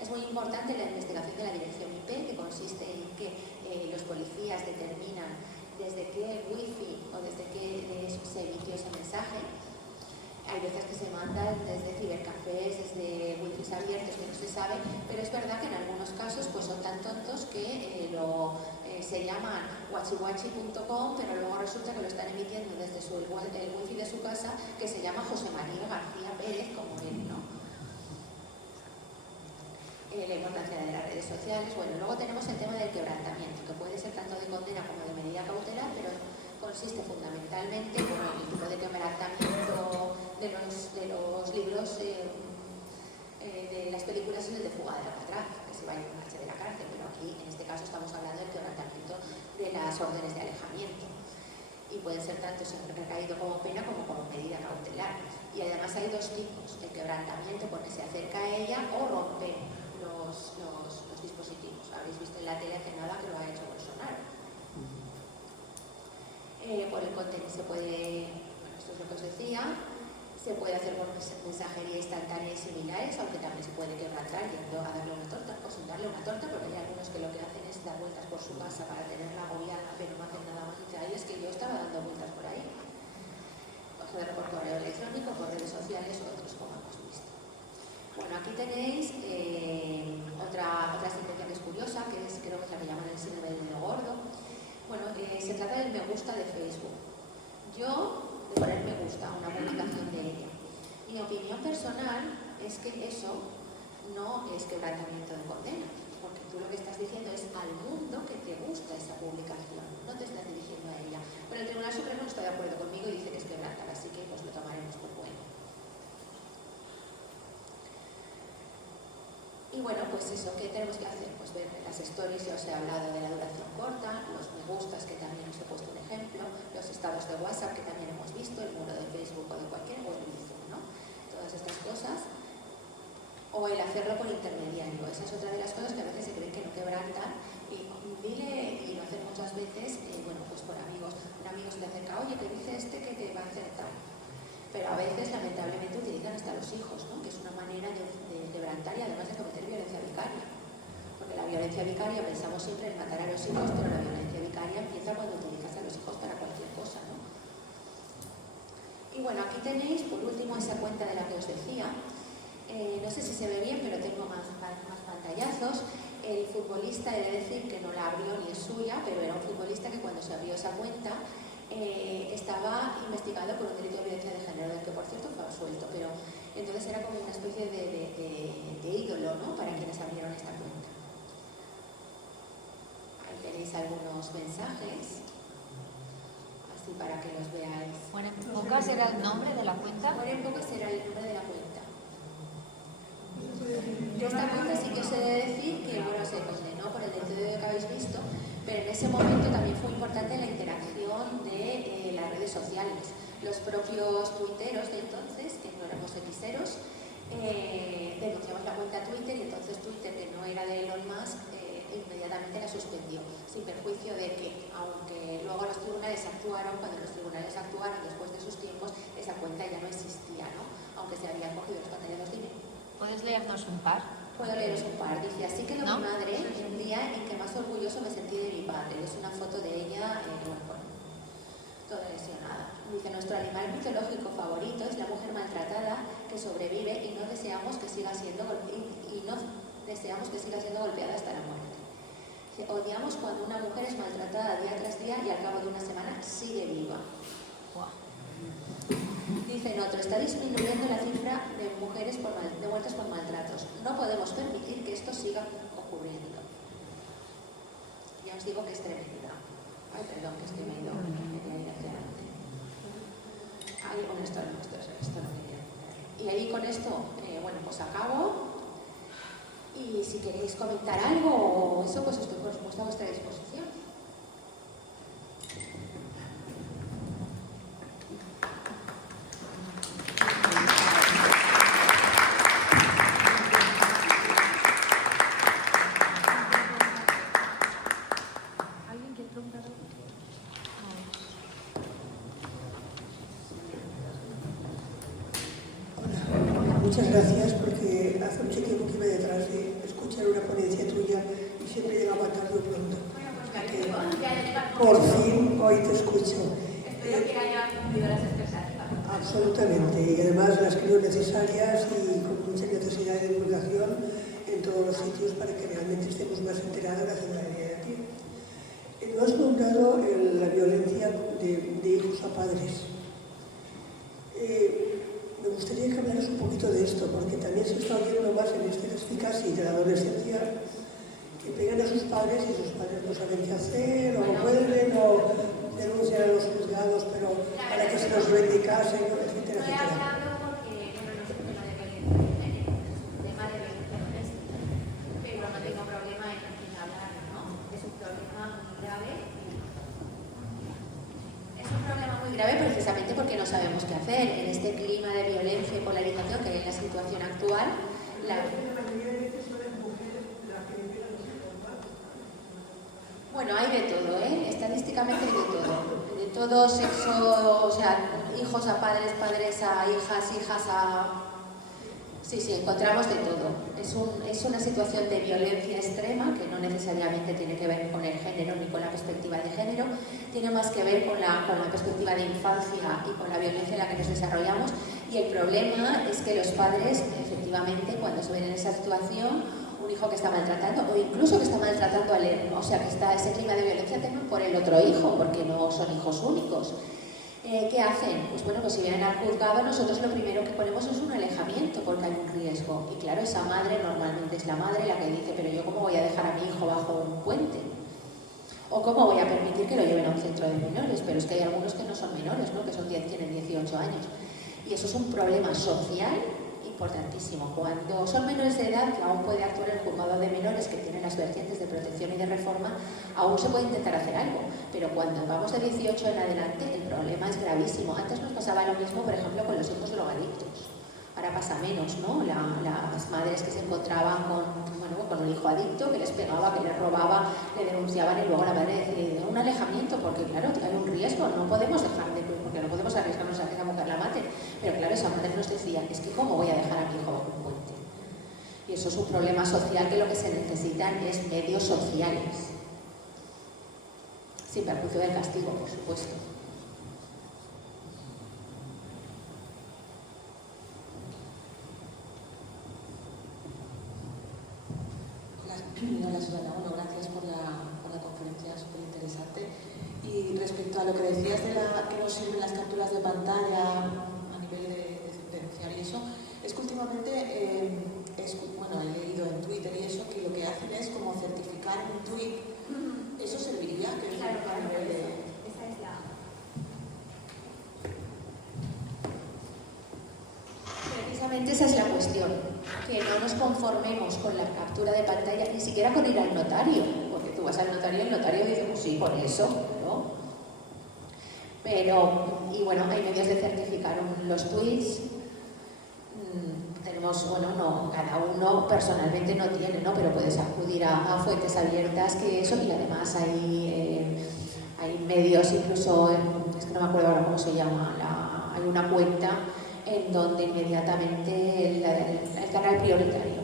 Es muy importante la investigación de la dirección IP, que consiste en que los policías determinan desde qué wifi o desde qué se emitió ese mensaje. Hay veces que se mandan desde cibercafés, desde wifis abiertos que no se sabe, pero es verdad que en algunos casos pues son tan tontos que se llaman wachiwachi.com, pero luego resulta que lo están emitiendo desde el wifi de su casa, que se llama José María García Pérez, como él, ¿no? La importancia de las redes sociales. Bueno, luego tenemos el tema del quebrantamiento, que puede ser tanto de condena como de medida cautelar, pero consiste fundamentalmente en el tipo de quebrantamiento de los libros de las películas es el de Fuga de Alcatraz, que se va a marcha de la cárcel, pero aquí en este caso estamos hablando del quebrantamiento de las órdenes de alejamiento. Y pueden ser tanto si han recaído como pena como como medida cautelar. Y además hay dos tipos, el quebrantamiento porque se acerca a ella o rompe los dispositivos. Habéis visto en la tele hace nada que lo ha hecho Bolsonaro. Por el contenido se puede, bueno, esto es lo que os decía, se puede hacer por mensajería instantánea y similares, aunque también se puede quebrantar yendo a darle una torta o sin darle una torta, porque hay algunos que lo que hacen es dar vueltas por su casa para tenerla agobiada, pero no hacen nada más. Y dice, ay, es que yo estaba dando vueltas por ahí. Hacerlo por correo electrónico, por redes sociales o otros, como hemos visto. Bueno, aquí tenéis otra sentencia que es curiosa, que es, creo que es la que llaman el síndrome del dedo gordo. Bueno, gusta de Facebook. Yo, de poner me gusta a una publicación de ella. Mi opinión personal es que eso no es quebrantamiento de condena, porque tú lo que estás diciendo es al mundo que te gusta esa publicación, no te estás dirigiendo a ella. Pero el Tribunal Supremo no está de acuerdo conmigo y dice que es quebrantar, así que pues lo tomaremos por bueno. Y bueno, pues eso, ¿qué tenemos que hacer? Pues ver las stories, ya os he hablado de la duración corta, los me gustas, que también os he puesto un ejemplo, los estados de WhatsApp, que también hemos visto, el muro de Facebook o de cualquier, o el Zoom, ¿no? Todas estas cosas. O el hacerlo por intermediario. Esa es otra de las cosas que a veces se creen que no quebrantan. Y dile, y lo hacen muchas veces, bueno, pues por amigos. Un amigo se le acerca, oye, que dice este que te va a hacer tal. Pero a veces, lamentablemente, utilizan hasta los hijos, ¿no? Que es una manera de quebrantar y además de cometer violencia vicaria. Porque la violencia vicaria, pensamos siempre en matar a los hijos, pero la violencia vicaria empieza cuando utilizas a los hijos para cualquier cosa, ¿no? Y bueno, aquí tenéis, por último, esa cuenta de la que os decía. No sé si se ve bien, pero tengo más pantallazos. El futbolista, he de decir que no la abrió ni es suya, pero era un futbolista que cuando se abrió esa cuenta estaba investigado por un delito de violencia de género, del que por cierto fue absuelto, pero entonces era como una especie de ídolo, ¿no?, para quienes abrieron esta cuenta. Ahí tenéis algunos mensajes, así para que los veáis. Bueno, en pocas era el nombre de la cuenta. Bueno, en pocas era el nombre de la cuenta. De esta cuenta sí que os he de decir que, bueno, se condenó por el delito que habéis visto, pero en ese momento también fue importante la interacción de las redes sociales. Los propios tuiteros de entonces, que no éramos xeros, denunciamos la cuenta Twitter y entonces Twitter, que no era de Elon Musk, inmediatamente la suspendió, sin perjuicio de que, aunque luego los tribunales actuaron, cuando los tribunales actuaron después de sus tiempos, esa cuenta ya no existía, ¿no?, aunque se habían cogido los pantallados de email. ¿Puedes leernos un par? Puedo leeros un par. Dice, así quedó mi madre un día en que más orgulloso me sentí de mi padre. Es una foto de ella, toda lesionada. Dice, nuestro animal mitológico favorito es la mujer maltratada que sobrevive y no deseamos que siga siendo golpeada hasta la muerte. Dice, odiamos cuando una mujer es maltratada día tras día y al cabo de una semana sigue viva. Wow. Dice en otro, está disminuyendo la cifra de mujeres de muertes por maltratos. No podemos permitir que esto siga ocurriendo. Ya os digo que es tremenda. Ay, perdón, que es que me he ido hacia adelante. Ahí con esto no quería. Y ahí con esto, bueno, pues acabo. Y si queréis comentar algo o eso, pues estoy por supuesto a vuestra disposición. Muchas gracias, porque hace mucho tiempo que iba detrás de escuchar una ponencia tuya y siempre llegaba tarde o pronto. Por fin hoy te escucho. Espero que haya cumplido las expectativas. Absolutamente, y además las creo necesarias y con mucha necesidad de divulgación en todos los sitios para que realmente estemos más enterados de la ciudadanía de aquí. No has nombrado la violencia de hijos a padres. Me gustaría que hablaras un poquito de esto, porque también se está oyendo más en estas chicas y de la adolescencia que pegan a sus padres y sus padres no saben qué hacer, o vuelven, o denuncian a los juzgados, pero para que se los reivindicasen, etcétera, etcétera. No he hablado porque no es un tema de violencia de género, es un tema de violencia doméstica, pero no tengo problema en hablar, ¿no? Es un problema muy grave. Es un problema muy grave precisamente porque no sabemos qué hacer. En este clima de violencia y polarización que hay en la situación actual, bueno, hay de todo, estadísticamente hay de todo. De todo sexo, o sea, hijos a padres, padres a hijas, hijas a... Sí, encontramos de todo. Es una situación de violencia extrema que no necesariamente tiene que ver con el género ni con la perspectiva de género, tiene más que ver con la perspectiva de infancia y con la violencia en la que nos desarrollamos. Y el problema es que los padres, efectivamente, cuando se ven en esa situación, un hijo que está maltratando o incluso que está maltratando al él, o sea que está ese clima de violencia temen por el otro hijo porque no son hijos únicos. ¿Qué hacen? Pues bueno, pues si vienen al juzgado nosotros lo primero que ponemos es un alejamiento porque hay un riesgo y claro, esa madre normalmente es la madre la que dice pero yo cómo voy a dejar a mi hijo bajo un puente o cómo voy a permitir que lo lleven a un centro de menores, pero es que hay algunos que no son menores, ¿no? Que tienen 18 años y eso es un problema social importantísimo. Cuando son menores de edad, que aún puede actuar el juzgado de menores, que tiene las vertientes de protección y de reforma, aún se puede intentar hacer algo. Pero cuando vamos de 18 en adelante, el problema es gravísimo. Antes nos pasaba lo mismo, por ejemplo, con los hijos drogadictos. Ahora pasa menos, ¿no? Las madres que se encontraban con un hijo adicto, que les pegaba, que les robaba, le denunciaban y luego la madre decía un alejamiento, porque claro, hay un riesgo, no podemos dejar de porque no podemos arriesgarnos a que esa mujer la mate. Pero claro, esa madre nos decía, es que ¿cómo voy a dejar a mi hijo bajo un puente? Y eso es un problema social que lo que se necesitan es medios sociales. Sin perjuicio del castigo, por supuesto. Hola Susana, bueno, gracias por la conferencia, súper interesante. Y respecto a lo que decías de que no sirven las capturas de pantalla a nivel de denunciar y eso, es que últimamente he leído en Twitter y eso, que lo que hacen es como certificar un tweet. ¿Eso serviría? Claro, esa es la... Precisamente esa es la cuestión, que no nos conformemos con la captura de pantalla, ni siquiera con ir al notario, porque tú vas al notario y el notario dice, pues sí, por eso, ¿no? Pero, y bueno, hay medios de certificar los tweets, tenemos, cada uno personalmente no tiene, ¿no? Pero puedes acudir a fuentes abiertas que eso, y además hay medios, incluso, es que no me acuerdo ahora cómo se llama, hay una cuenta en donde inmediatamente el canal prioritario,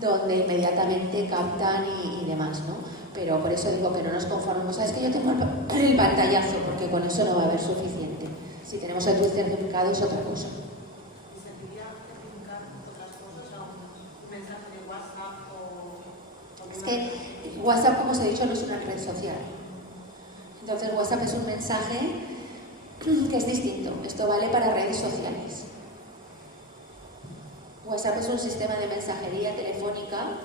donde inmediatamente captan y demás, ¿no? Pero por eso digo que no nos conformemos. Es que yo tengo el pantallazo, porque con eso no va a haber suficiente. Si tenemos el tweet certificado es otra cosa. ¿Y serviría certificar otras cosas, a un mensaje de WhatsApp o...? Es que WhatsApp, como os he dicho, no es una red social. Entonces WhatsApp es un mensaje que es distinto. Esto vale para redes sociales. WhatsApp es un sistema de mensajería telefónica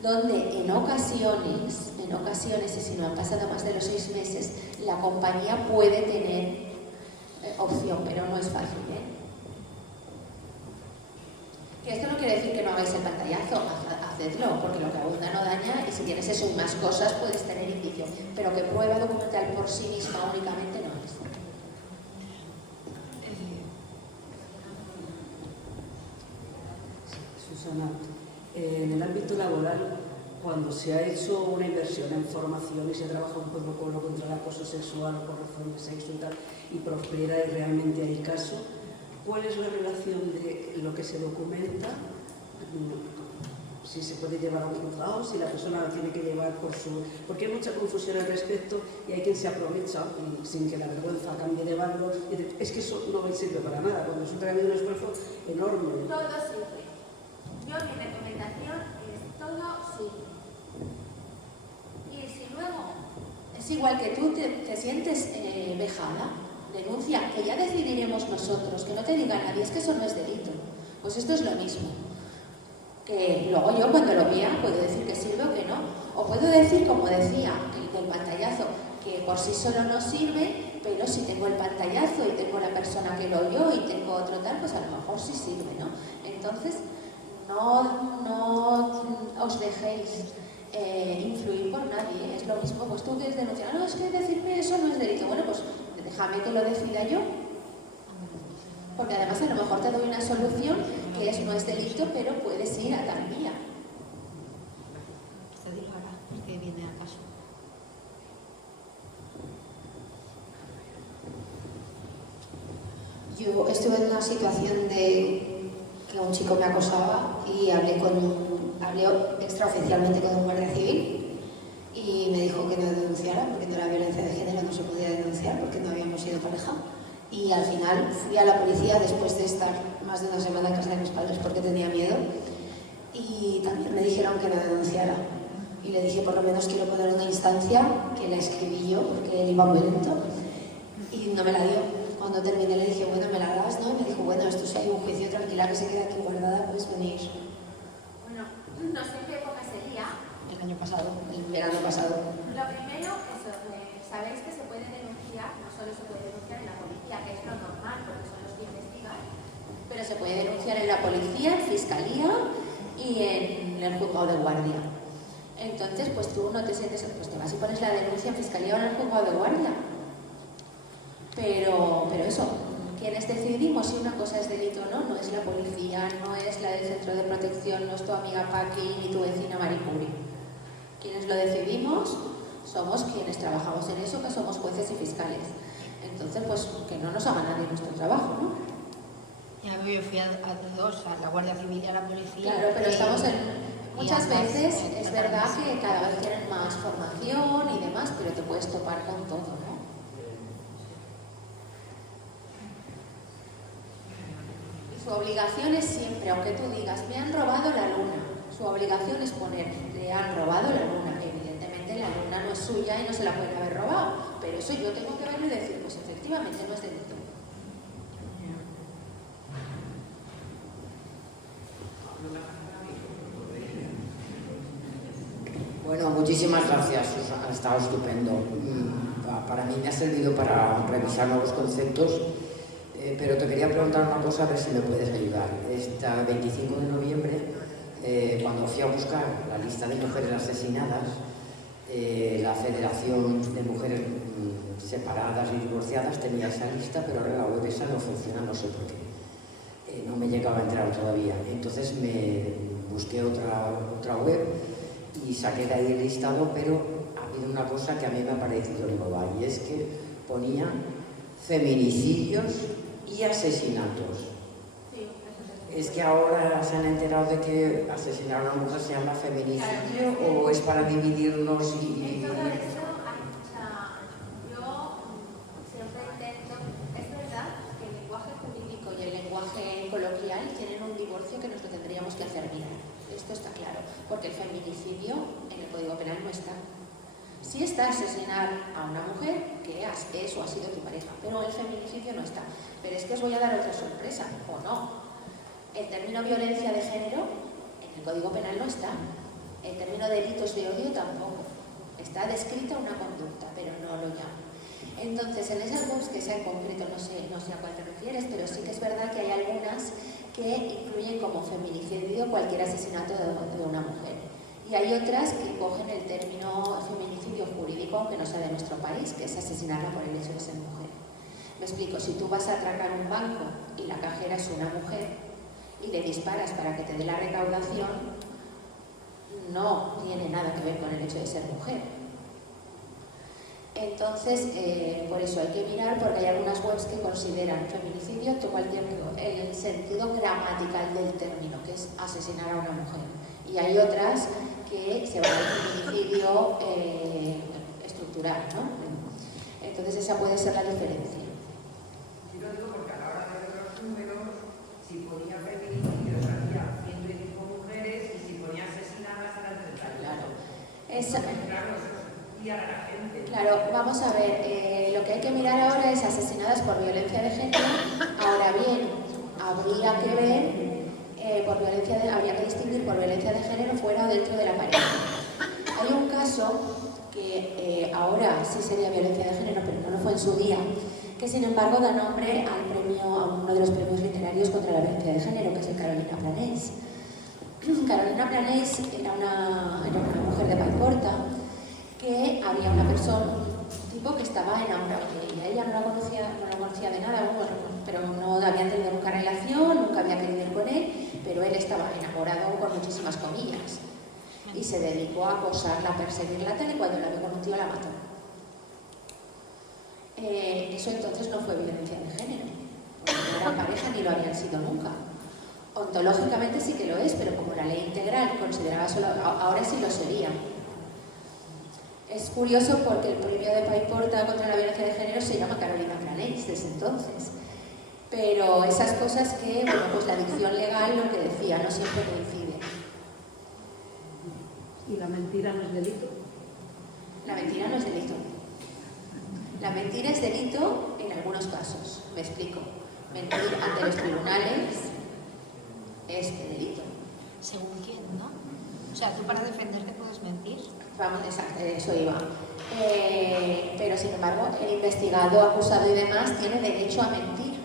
donde en ocasiones, y si no han pasado más de los 6 meses, la compañía puede tener opción, pero no es fácil, Que esto no quiere decir que no hagáis el pantallazo, hacedlo, porque lo que abunda no daña, y si tienes eso y más cosas puedes tener indicio, pero que prueba documental por sí misma únicamente no es. Susana, en el ámbito laboral, cuando se ha hecho una inversión en formación y se trabaja un protocolo contra el acoso sexual o por razón de sexo y tal, y prospera y realmente hay caso, ¿cuál es la relación de lo que se documenta? Si se puede llevar a un juzgado, si la persona la tiene que llevar por su... Porque hay mucha confusión al respecto y hay quien se aprovecha y sin que la vergüenza cambie de valor. Y dice, es que eso no sirve para nada, cuando es un esfuerzo enorme. Todo sirve. Yo mi recomendación es todo sirve. Y si luego es igual que tú te sientes vejada, denuncia, que ya decidiremos nosotros, que no te diga nadie, es que eso no es delito. Pues esto es lo mismo. Que luego yo cuando lo vea puedo decir que sirve o que no. O puedo decir, como decía, del pantallazo, que por sí solo no sirve, pero si tengo el pantallazo y tengo la persona que lo oyó y tengo otro tal, pues a lo mejor sí sirve, ¿no? Entonces, no os dejéis influir por nadie. Es lo mismo, pues tú quieres denunciar, no, es que decirme eso no es delito. Bueno, pues déjame que lo decida yo. Porque además a lo mejor te doy una solución que no es delito, pero puedes ir a tal vía. Se dispara, porque viene a caso. Yo estuve en una situación de que un chico me acosaba y hablé extraoficialmente con un guardia civil y me dijo que no denunciara porque no era violencia de género, no se podía denunciar porque no habíamos sido pareja. Y al final fui a la policía después de estar más de una semana en casa de mis padres porque tenía miedo y también me dijeron que no denunciara. Y le dije, por lo menos quiero poner una instancia, que la escribí yo, porque él iba muy lento, y no me la dio. Cuando terminé le dije, bueno, ¿me la das, no? Y me dijo, bueno, esto si hay un juicio, tranquila, que se queda aquí guardada, puedes venir. Bueno, no sé qué época sería. El año pasado, el verano pasado. Lo primero, eso, sabéis que se puede denunciar, no solo se puede denunciar en la policía, que es lo normal, porque son los que investigan, pero se puede denunciar en la policía, en fiscalía y en el juzgado de guardia. Entonces, pues tú no te sientes, pues te vas y pones la denuncia en fiscalía o en el juzgado de guardia. Pero eso, quienes decidimos si una cosa es delito o no, no es la policía, no es la del centro de protección, no es tu amiga Paqui ni tu vecina Maricuri. Quienes lo decidimos somos quienes trabajamos en eso, que somos jueces y fiscales. Entonces, pues que no nos haga nadie nuestro trabajo, ¿no? Ya yo fui a dos, a la Guardia Civil y a la policía. Claro, pero estamos en... Muchas veces es verdad que cada vez tienen más formación y demás, pero te puedes topar con todo, ¿no? Y su obligación es siempre, aunque tú digas, me han robado la luna, su obligación es poner, le han robado la luna. Evidentemente la luna no es suya y no se la pueden haber robado, pero eso yo tengo que verlo y decir, pues efectivamente no es delito. Bueno, muchísimas gracias, Susana, ha estado estupendo. Para mí me ha servido para revisar nuevos conceptos, pero te quería preguntar una cosa, a ver si me puedes ayudar. Este 25 de noviembre, cuando fui a buscar la lista de mujeres asesinadas, la Federación de Mujeres Separadas y Divorciadas tenía esa lista, pero ahora la web esa no funciona, no sé por qué. No me llegaba a entrar todavía. Entonces me busqué otra web y saqué de ahí el listado, pero ha habido una cosa que a mí me ha parecido nueva, y es que ponía feminicidios y asesinatos. ¿Es que ahora se han enterado de que asesinar a una mujer se llama feminicidio o es para dividirnos y... Todo eso, yo siempre intento, es verdad que el lenguaje jurídico y el lenguaje coloquial tienen un divorcio que nos lo tendríamos que hacer mirar. Esto está claro, porque el feminicidio en el Código Penal no está. Sí está asesinar a una mujer que es o ha sido tu pareja, pero el feminicidio no está. Pero es que os voy a dar otra sorpresa, o no. El término violencia de género en el Código Penal no está. El término delitos de odio tampoco. Está descrita una conducta, pero no lo llama. Entonces, en esas webs que sea en concreto, no sé a cuál te refieres, pero sí que es verdad que hay algunas que incluyen como feminicidio cualquier asesinato de una mujer. Y hay otras que cogen el término feminicidio jurídico, aunque no sea de nuestro país, que es asesinarla por el hecho de ser mujer. Me explico, si tú vas a atracar un banco y la cajera es una mujer y le disparas para que te dé la recaudación, no tiene nada que ver con el hecho de ser mujer. Entonces, por eso hay que mirar, porque hay algunas webs que consideran feminicidio el sentido gramatical del término, que es asesinar a una mujer. Y hay otras que se van al feminicidio estructural, ¿no? Entonces esa puede ser la diferencia. Yo lo digo porque a la hora de ver los números, si ponía feminicidios había 105 mujeres y si ponía asesinadas eran 30. Claro. Y a la gente. Claro, vamos a ver, lo que hay que mirar ahora es asesinadas por violencia de género. Ahora bien, habría que ver, habría que distinguir por violencia de género fuera o dentro de la pareja. Hay un caso que ahora sí sería violencia de género, pero no lo fue en su día, que sin embargo da nombre a uno de los premios literarios contra la violencia de género, que es el Carolina Planés. Carolina Planés era una mujer de Paiporta, que había una persona, un tipo que estaba enamorado de ella. Ella no la conocía de nada, pero no habían tenido nunca relación, nunca había querido ir con él, pero él estaba enamorado con muchísimas comillas. Y se dedicó a acosarla, a perseguirla tal, y cuando la vio con un tío la mató. Eso entonces no fue violencia de género, porque no eran pareja ni lo habían sido nunca. Ontológicamente sí que lo es, pero como la ley integral consideraba solo, ahora sí lo sería. Es curioso porque el premio de Paiporta contra la violencia de género se llama Carolina Planés desde entonces. Pero esas cosas que, bueno, pues la dicción legal lo que decía no siempre coincide. ¿Y la mentira no es delito? La mentira no es delito. La mentira es delito en algunos casos. Me explico. Mentir ante los tribunales es delito. Según quién, ¿no? O sea, tú para defenderte puedes mentir. Vamos, exacto, eso iba. Pero sin embargo, el investigado, acusado y demás tiene derecho a mentir.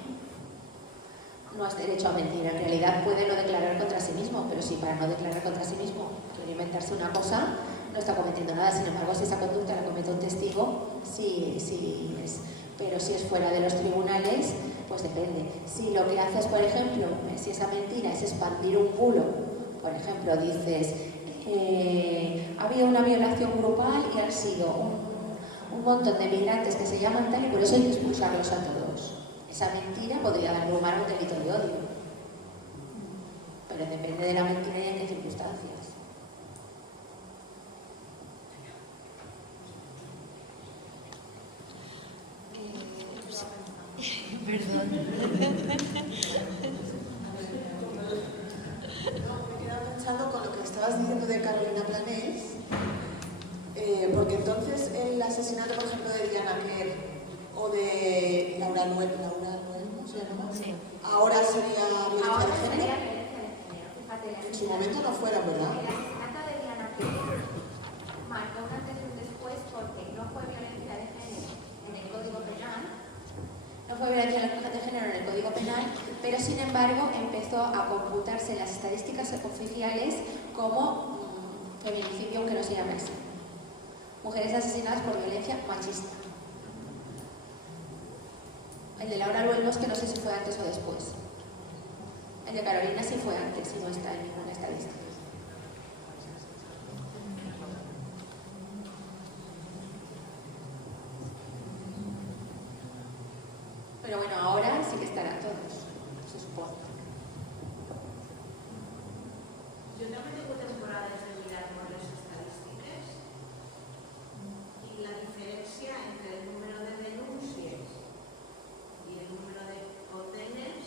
No es derecho a mentir. En realidad puede no declarar contra sí mismo, pero si para no declarar contra sí mismo quiere inventarse una cosa, no está cometiendo nada. Sin embargo, si esa conducta la comete un testigo, sí es. Pero si es fuera de los tribunales, pues depende. Si lo que haces, por ejemplo, si esa mentira es expandir un bulo, por ejemplo, dices, ha habido una violación grupal y han sido un montón de migrantes que se llaman tal y por eso hay que expulsarlos a todos. Esa mentira podría dar lugar a un delito de odio. Pero depende de la mentira y en qué circunstancias. Perdón. Me he quedado pensando con lo que estabas diciendo de Carolina Planés, porque entonces el asesinato, por ejemplo, de Diana Kerr o de Laura Nuel, ¿no se llama? Sí. Ahora sería violencia Ahora de género. sería violencia de género. Fíjate, En su momento no fuera, ¿verdad? El asesinato de Diana Kerr marcó un antes y un después porque no fue violencia de género en el Código Penal, no fue violencia de género en el Código Penal, pero sin embargo empezó a computarse en las estadísticas oficiales como feminicidio, aunque no se llame así. Mujeres asesinadas por violencia machista. El de Laura Luelmos, que no sé si fue antes o después. El de Carolina sí fue antes y no está en ninguna estadística. Pero bueno, ahora sí que estarán todos, se supone. Yo también tengo temporadas de mirar por las estadísticas y la diferencia entre el número de denuncias y el número de condenas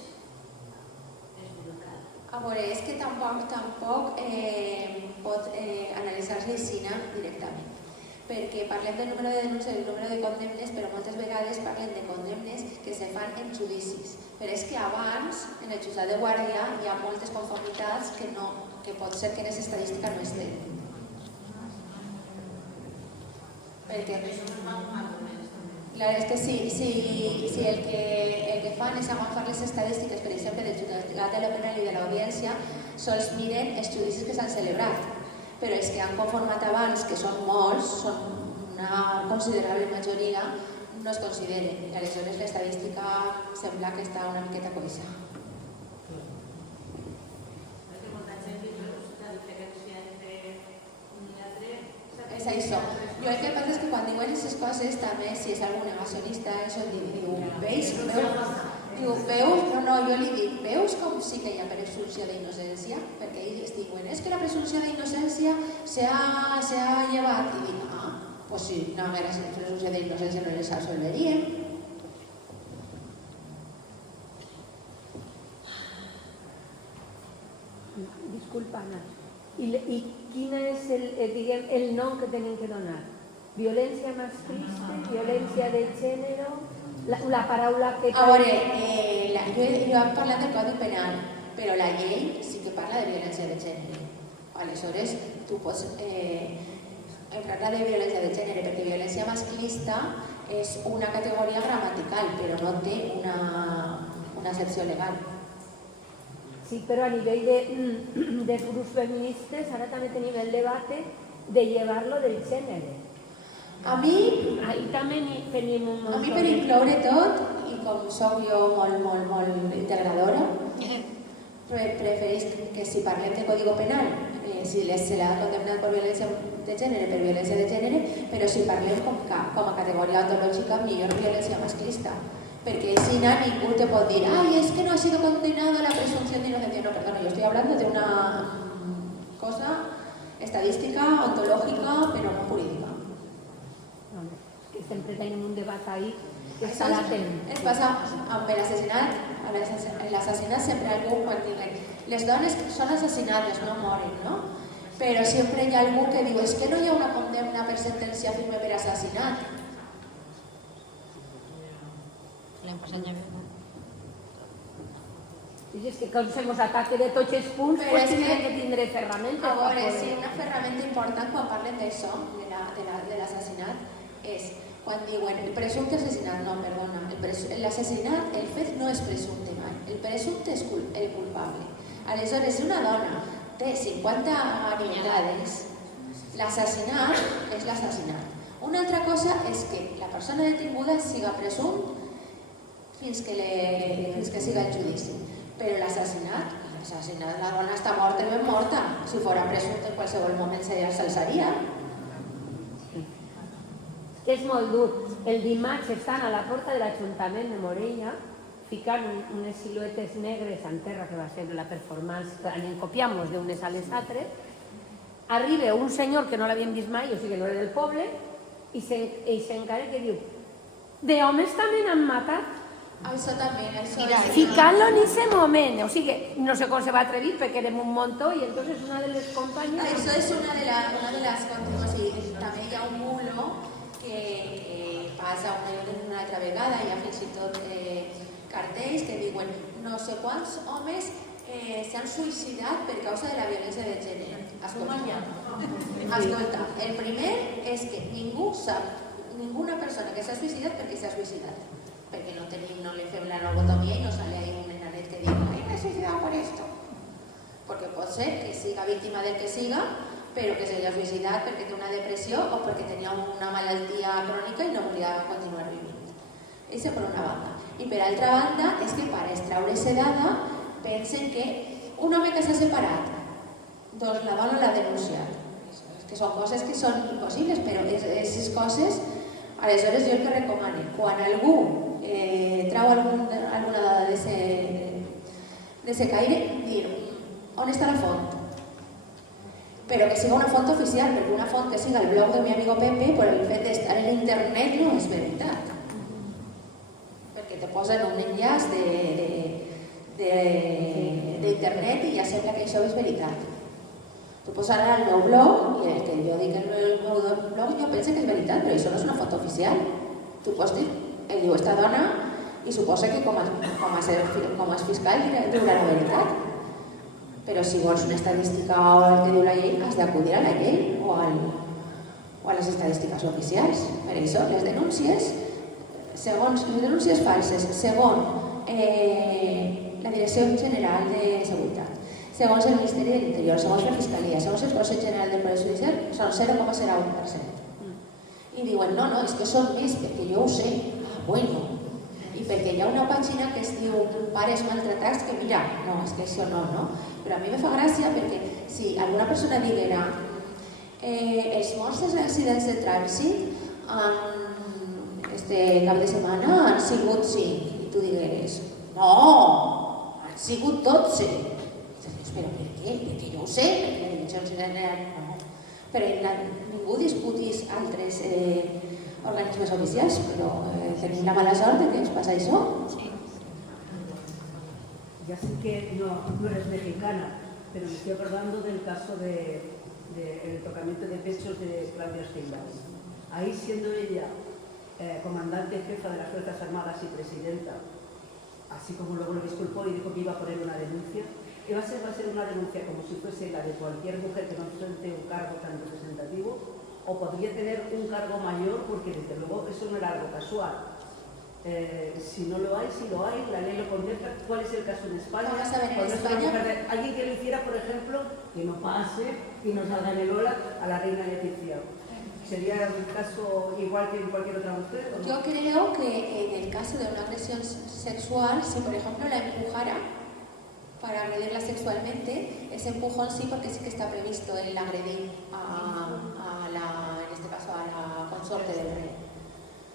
és brutal. A veure, és que tampoc pot analitzar-se així directament, perquè parlem del número de denúncies i del número de condemnes, però moltes vegades parlem de condemnes que se fan en judicis. Però és que abans, en el jutjat de guàrdia, hi ha moltes conformitats que pot ser que en aquesta estadística no estén. Perquè clar, és que si el que fan és agafar les estadístiques, per exemple, del jutjat de lo penal i de l'audiència, sols miren els judicis que s'han celebrat, però els que han conformat abans, que són molts, són una considerable majoria, no es consideren. I aleshores l'estadística sembla que està una miqueta coixa. Perquè molta gent diu la diferència entre un i altre... És això. Jo el que passa és que quan diuen aquestes coses, també, si és algun negacionista, això diu, veus? Diu, veus? No, jo li dic, veus com sí que hi ha presumpció d'innocència? Perquè ells diuen, és que la presumpció d'innocència se ha llevat. I dic, pues si no haguera presumpció d'innocència no les absolveríem. Disculpa, Ana. I quin és el nom que tenim que donar? Violència masclista, violència de gènere, la paraula que... A veure, jo he parlat del Codi Penal, però la llei sí que parla de violència de gènere. Aleshores, tu pots parlar de violència de gènere, perquè violència masclista és una categoria gramatical, però no té una excepció legal. Sí, però a nivell de grups feministes ara també tenim el debat de llevar-lo del gènere. A mi, ahí també tenim un a mi per incloure tot, i com soc jo molt integradora, preferís que si parlem de Código Penal, si se l'ha condemnat per violència de gènere, però si parlem com a categoria ontològica, millor violència masclista. Porque si ningún te puede decir, ay, es que no ha sido condenado la presunción de inocencia. No, perdón, yo estoy hablando de una cosa estadística, ontològica, però no jurídica. Que sempre tenim un debat ahí que està latent. Ens passa amb l'assassinat, en l'assassinat sempre algú quan diuen les dones són assassinades, no moren, no? però sempre hi ha algú que diu és que no hi ha una condemna per sentència firme per assassinat. L'hem passat ja bé. I és que com se mos ataque de tots els punts, Però pues és tindrem que- que tindre ferramentes. A per veure, poder- sí, una ferramenta important quan parlen d'això, de l'assassinat, és quan diuen el presumpte assassinat, no, perdona, l'assassinat, el fet no és presumpte mai, el presumpte és el culpable. Aleshores, si una dona té 50 anyades, l'assassinat és l'assassinat. Una altra cosa és que la persona detinguda siga presumpt fins que siga el judici. Però l'assassinat, la dona està morta i ben morta. Si fora presumpte en qualsevol moment s'alçaria. És molt dur. El dimarts estan a la porta de l'Ajuntament de Morella ficant unes siluetes negres en terra, que va ser la performance que en copiamos d'unes a les altres. Arriba un senyor que no l'havíem vist mai, o sigui que no era del poble, i s'encara que diu d'homes també n'han matat. Això també, això Mira, és... Ficant-lo en aquest moment, o sigui, no sé com se va atrevir perquè érem un montó i entonces una de les companyes... Això és una de les continuacions. També hi ha un bulo que passa una altra vegada, hi ha fins i tot cartells que diuen no sé quants homes s'han suïcidat per causa de la violència de gènere. Escolta, el primer és que ningú sap, ninguna persona que s'ha suïcidat perquè s'ha suïcidat. Perquè no le fem la lobotomía y no sale ahí un nenanet que diga ¡ay, me he suicidado por esto! Porque pot ser que siga víctima del que siga, però que s'hagi suïcidat perquè té una depressió o perquè tenia una malaltia crònica i no volia continuar vivint. Això per una banda. I per altra banda és que per extraure-se dada pensen que un home que s'ha separat, doncs la dona l'ha denunciat. Que són coses que són impossibles, però aquestes coses, aleshores jo el que recomano, quan algú trau alguna dada d'ese caire, dir on està la font? Però que siga una font oficial, perquè una font que siga el blog de mi amigo Pepe, per el fet d'estar en internet no és veritat. Perquè te posen un enllaç d'internet i ja sembla que això és veritat. Tu posaràs el meu blog i el que jo dic en el meu blog jo penso que és veritat, però això no és una foto oficial. Tu pots dir, ell diu esta dona i suposa que com a fiscal diurà la veritat. Però si vols una estadística o el que diu la llei, has d'acudir a la llei o a les estadístiques oficials. Per això, les denúncies, segons les denúncies falses, segons la Direcció General de Seguretat, segons el Ministeri de l'Interior, segons la Fiscalia, segons el Consell General del Poder Judicial, són 0,01%. I diuen, no, és que són més, perquè jo ho sé. Ah, bueno. I perquè hi ha una pàgina que es diu Pares maltratats, que mira, no, és que això no. Però a mi me fa gràcia perquè si alguna persona diguera els morts dels accidents de trànsit este cap de setmana han sigut 5, i tu digueres, no, han sigut 12. Però per què? Perquè jo ho sé, perquè la Direcció General no. Però ningú discutís altres organismes oficials, però tenim la mala sort de que ens passa això. Sí. Ya sé que no eres mexicana, pero me estoy acordando del caso del tocamiento de pechos de Claudia Sheinbaum. Ahí, siendo ella comandante jefa de las Fuerzas Armadas y presidenta, así como luego lo disculpó y dijo que iba a poner una denuncia, que va a ser una denuncia como si fuese la de cualquier mujer que no ostente un cargo tan representativo, o podría tener un cargo mayor, porque desde luego eso no era algo casual. Si no lo hay, la ley lo contempla. ¿Cuál es el caso en España? Vamos a ver, en España, alguien que lo hiciera, por ejemplo, que no pase y no salga en el Ola a la reina Leticia. ¿Sería un caso igual que en cualquier otra mujer? ¿O no? Yo creo que en el caso de una agresión sexual, si por ejemplo la empujara para agredirla sexualmente, ese empujón sí, porque sí que está previsto el agredir en este caso a la consorte del rey.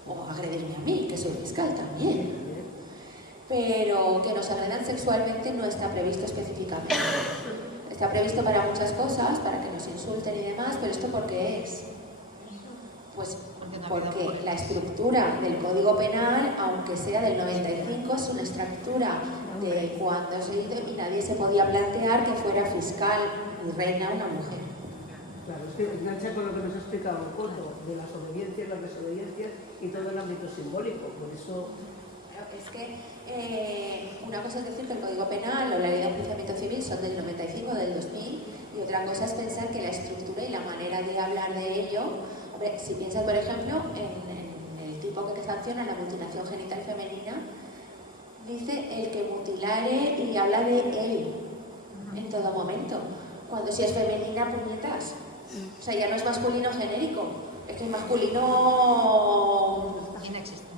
O agredirme a mí, que soy fiscal también. Pero que nos agredan sexualmente no está previsto específicamente. Está previsto para muchas cosas, para que nos insulten y demás, pero ¿esto por qué es? Pues porque la estructura del Código Penal, aunque sea del 95, es una estructura de cuando se hizo y nadie se podía plantear que fuera fiscal y reina una mujer. engancha con lo que nos ha explicado Coto, de las obediencias, las desobediencias y todo el ámbito simbólico. Por eso... Claro, es que una cosa es decir que el Código Penal o la Ley de Enjuiciamiento Civil son del 95, del 2000, y otra cosa es pensar que la estructura y la manera de hablar de ello... Hombre, si piensas, por ejemplo, en el tipo que sanciona la mutilación genital femenina, dice el que mutilare y habla de él en todo momento. Cuando si es femenina, puñetas. O sea, ya no es masculino genérico, es que es masculino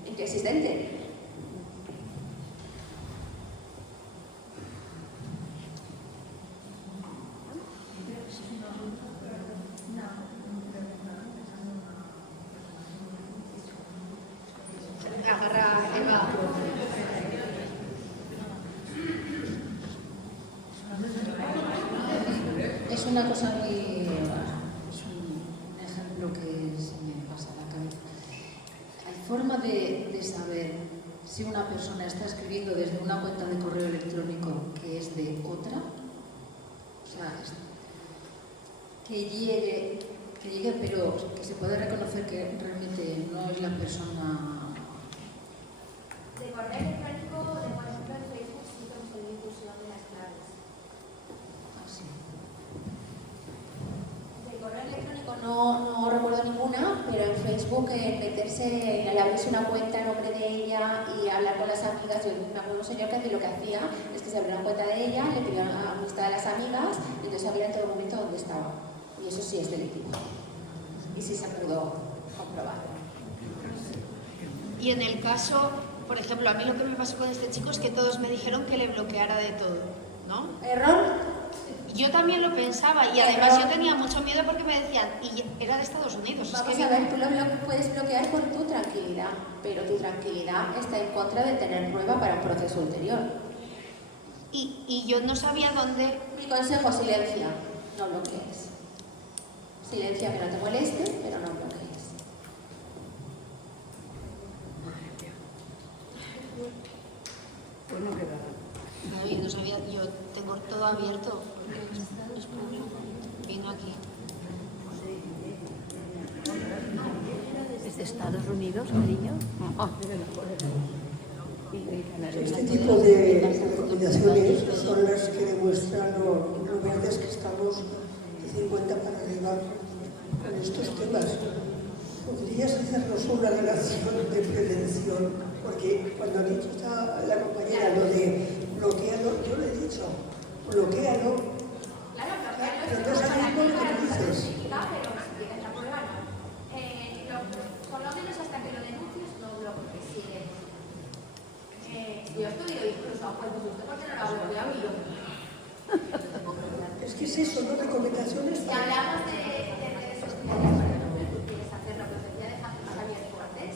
inexistente. Agarra, Eva. Es una cosa muy... es un ejemplo que se me pasa a la cabeza. Hay forma de saber si una persona está escribiendo desde una cuenta de correo electrónico que es de otra. O sea, que llegue, pero que se puede reconocer que realmente no es la persona... De correo electrónico, por ejemplo, en Facebook sí que hemos difusión de las claves. Ah, sí. De correo electrónico no recuerdo ninguna, pero en Facebook meterse, al abrirse una cuenta en nombre de ella y hablar con las amigas. Yo me acuerdo de un señor que lo que hacía es que se abría una cuenta de ella, le pidió la amistad de las amigas y entonces sabía en todo momento dónde estaba. Y eso sí es delictivo. Y sí se pudo comprobar. Y en el caso, por ejemplo, a mí lo que me pasó con este chico es que todos me dijeron que le bloqueara de todo, ¿no? ¿Error? Yo también lo pensaba y además yo tenía mucho miedo porque me decían, y era de Estados Unidos. Vamos a ver, tú lo puedes bloquear por tu tranquilidad, pero tu tranquilidad está en contra de tener prueba para un proceso ulterior. Y yo no sabía dónde... Mi consejo, silencia, no bloquees. Silencia que no te moleste, pero no bloquees. Pues no queda nada. Yo no sabía, yo tengo todo abierto, porque es público. Vino aquí. ¿Es de Estados Unidos, cariño? Este tipo de recomendaciones son las que demuestran lo verdes que estamos de 50 para arriba con estos temas. ¿Podrías hacernos una relación de prevención? Porque cuando ha dicho la compañera lo de bloquearlo, yo le he dicho, bloquealo. Claro, Pero no sabemos lo que tú dices. pero si tienes la prueba, no. Por lo menos hasta que lo denuncies, no bloquees. Yo estudio incluso, pues usted por qué no lo ha bloqueado y yo. Es que es eso, ¿no? Recomendaciones. Si hablamos de redes sociales, por ejemplo, tú quieres hacer lo que decía de Javier Fuertes,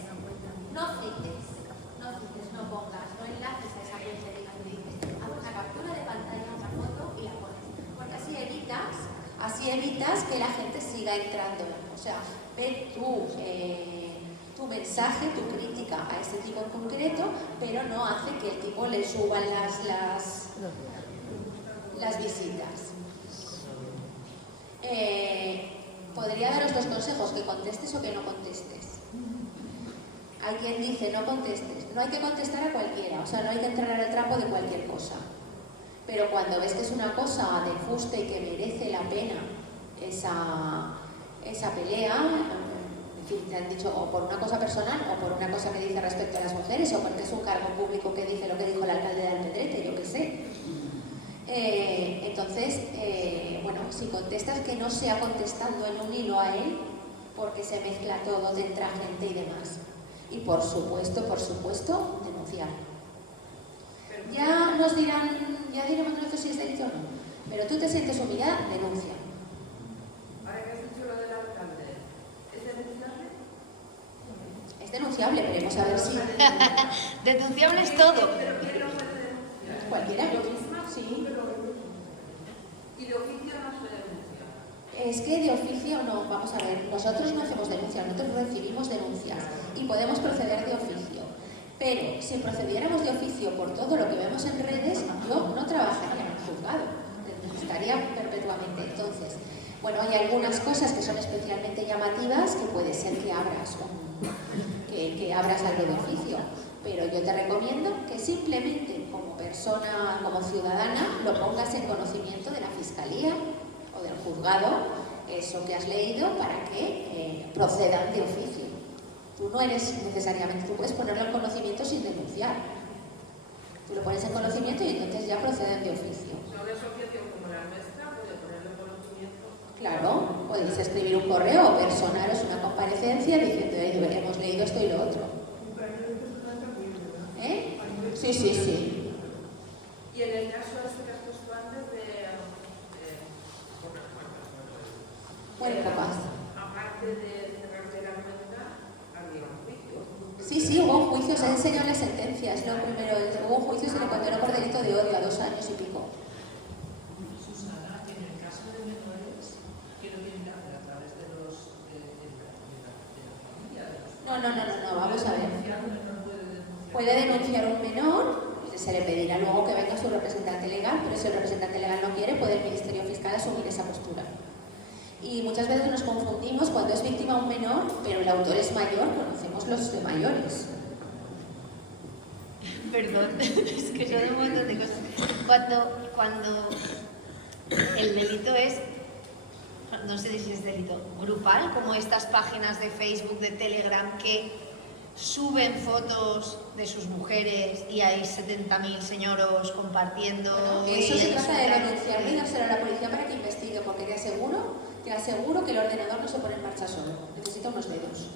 no cites, no pongas, no enlaces a esa cuenta y dices, haz una captura de pantalla, una foto y la pones. Porque así evitas que la gente siga entrando. O sea, ve tu mensaje, tu crítica a este tipo en concreto, pero no hace que el tipo le suban las visitas. Podría daros dos consejos, que contestes o que no contestes. Hay quien dice no contestes, no hay que contestar a cualquiera, o sea, no hay que entrar al trapo de cualquier cosa. Pero cuando ves que es una cosa de fuste y que merece la pena esa pelea, en fin, te han dicho o por una cosa personal o por una cosa que dice respecto a las mujeres o porque es un cargo público que dice lo que dijo el alcalde de Alpedrete, yo qué sé. Entonces, bueno, si contestas que no sea contestando en un hilo a él, porque se mezcla todo, te entra gente y demás. Y por supuesto, denunciar. Ya nos dirán, ya diremos nosotros si es delito o no, pero tú te sientes humillada, denuncia. Ahora que has dicho lo del alcalde, ¿es denunciable? Es denunciable, veremos a ver si... Denunciable es todo. ¿Pero quién lo puede denunciar? Cualquiera. ¿Yo misma? Sí. ¿Y de oficio no se denuncia? Es que de oficio no, vamos a ver, nosotros no hacemos denuncias, nosotros recibimos denuncias y podemos proceder de oficio. Pero si procediéramos de oficio por todo lo que vemos en redes, yo no trabajaría en un juzgado, estaría perpetuamente. Entonces, Bueno, hay algunas cosas que son especialmente llamativas que puede ser que abras, que abras algo de oficio, pero yo te recomiendo que simplemente como persona, como ciudadana, lo pongas en conocimiento de la Fiscalía o del juzgado, eso que has leído, para que procedan de oficio. Tú no eres necesariamente, tú puedes ponerlo en conocimiento sin denunciar. Tú lo pones en conocimiento y entonces ya proceden de oficio. Sobre asociación como la nuestra, puede ponerlo en conocimiento. Claro, podéis escribir un correo o personaros una comparecencia diciendo hemos leído esto y lo otro. ¿Eh? Sí, sí, sí. Y en el caso este que has puesto antes Bueno, capaz. aparte de cerrarle la cuenta, había un juicio. Sí, sí, hubo un juicio, se han enseñado las sentencias, ¿no? Primero hubo un juicio, se le condenó por delito de odio a 2 años y pico. Susana, en el caso de menores, ¿qué lo tienen que hacer a través de la familia? No, vamos a ver. Puede denunciar un menor, se le pedirá luego que venga su representante legal, pero si el representante legal no quiere, puede el Ministerio Fiscal asumir esa postura. Y muchas veces nos confundimos cuando es víctima un menor, pero el autor es mayor, conocemos los de mayores. Perdón, es que son un montón de cosas. Cuando el delito es, no sé si es delito grupal, como estas páginas de Facebook, de Telegram, que suben fotos de sus mujeres y hay 70.000 señoros compartiendo. Bueno, eso se trata de denunciarlo y dárselo a la policía para que investigue, porque te aseguro que el ordenador no se pone en marcha solo, necesita unos dedos.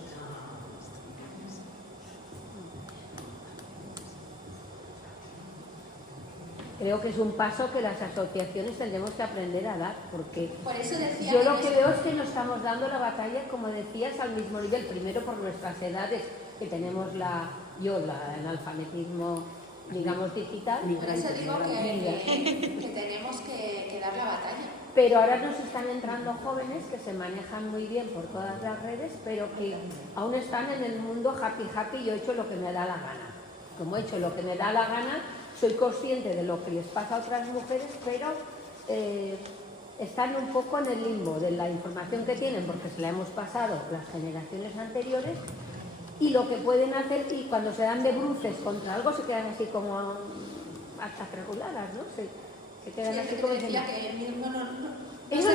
Creo que es un paso que las asociaciones tendremos que aprender a dar, porque Por eso decía yo lo que veo es que no estamos dando la batalla, como decías, al mismo nivel, primero por nuestras edades, que tenemos el analfabetismo, digamos, digital. Por eso digo que tenemos que dar la batalla. Pero ahora nos están entrando jóvenes que se manejan muy bien por todas las redes, pero que aún están en el mundo happy, yo he hecho lo que me da la gana. Como he hecho lo que me da la gana, soy consciente de lo que les pasa a otras mujeres, pero están un poco en el limbo de la información que tienen, porque se la hemos pasado las generaciones anteriores, y lo que pueden hacer, y cuando se dan de bruces contra algo se quedan así como hasta reguladas, ¿no? Se quedan así como diciendo... Eso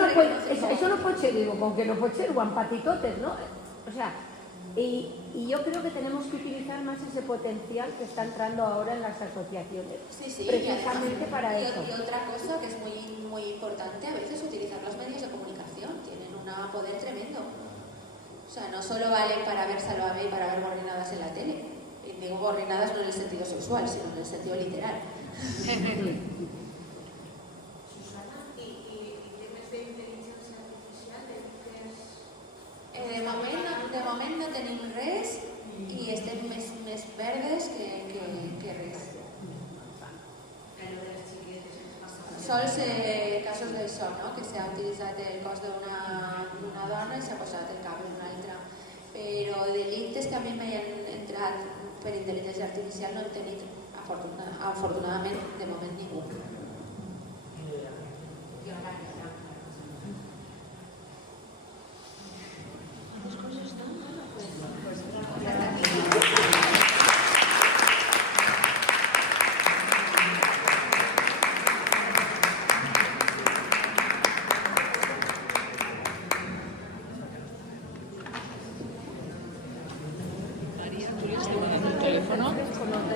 no puede ser, digo, con que no puede ser, guampatitotes, ¿no? O sea, y yo creo que tenemos que utilizar más ese potencial que está entrando ahora en las asociaciones, precisamente para eso. Y otra cosa que es muy, muy importante, a veces utilizar los medios de comunicación, tienen un poder tremendo. O sea, no solo valen para ver Sálvame y para ver gorrinadas en la tele. Y digo gorrinadas no en el sentido sexual, sino en el sentido literal. De moment no tenim res i estem més verdes que res. Sols casos d'això, no? Que s'ha utilitzat el cos d'una dona i s'ha posat el cap d'una altra. Però delictes que a mi m'han entrat per intel·ligència artificial no he tenit, afortunadament, de moment ningú.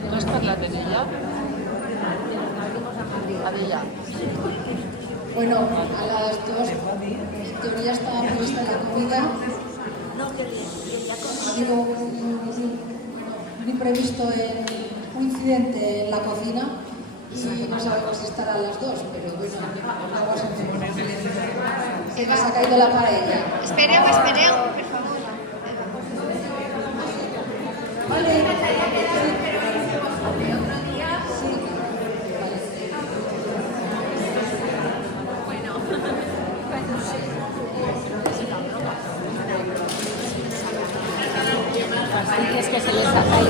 No has parlat en ella? Adela. Bueno, a las 2, en teoría estaba prevista la comida. Ha habido un imprevisto, un incidente en la cocina y no sabemos si estará a las 2, pero bueno, vamos a ver. Se nos ha caído la paella. Espereu, por favor. Vale. Es que se les ha caído.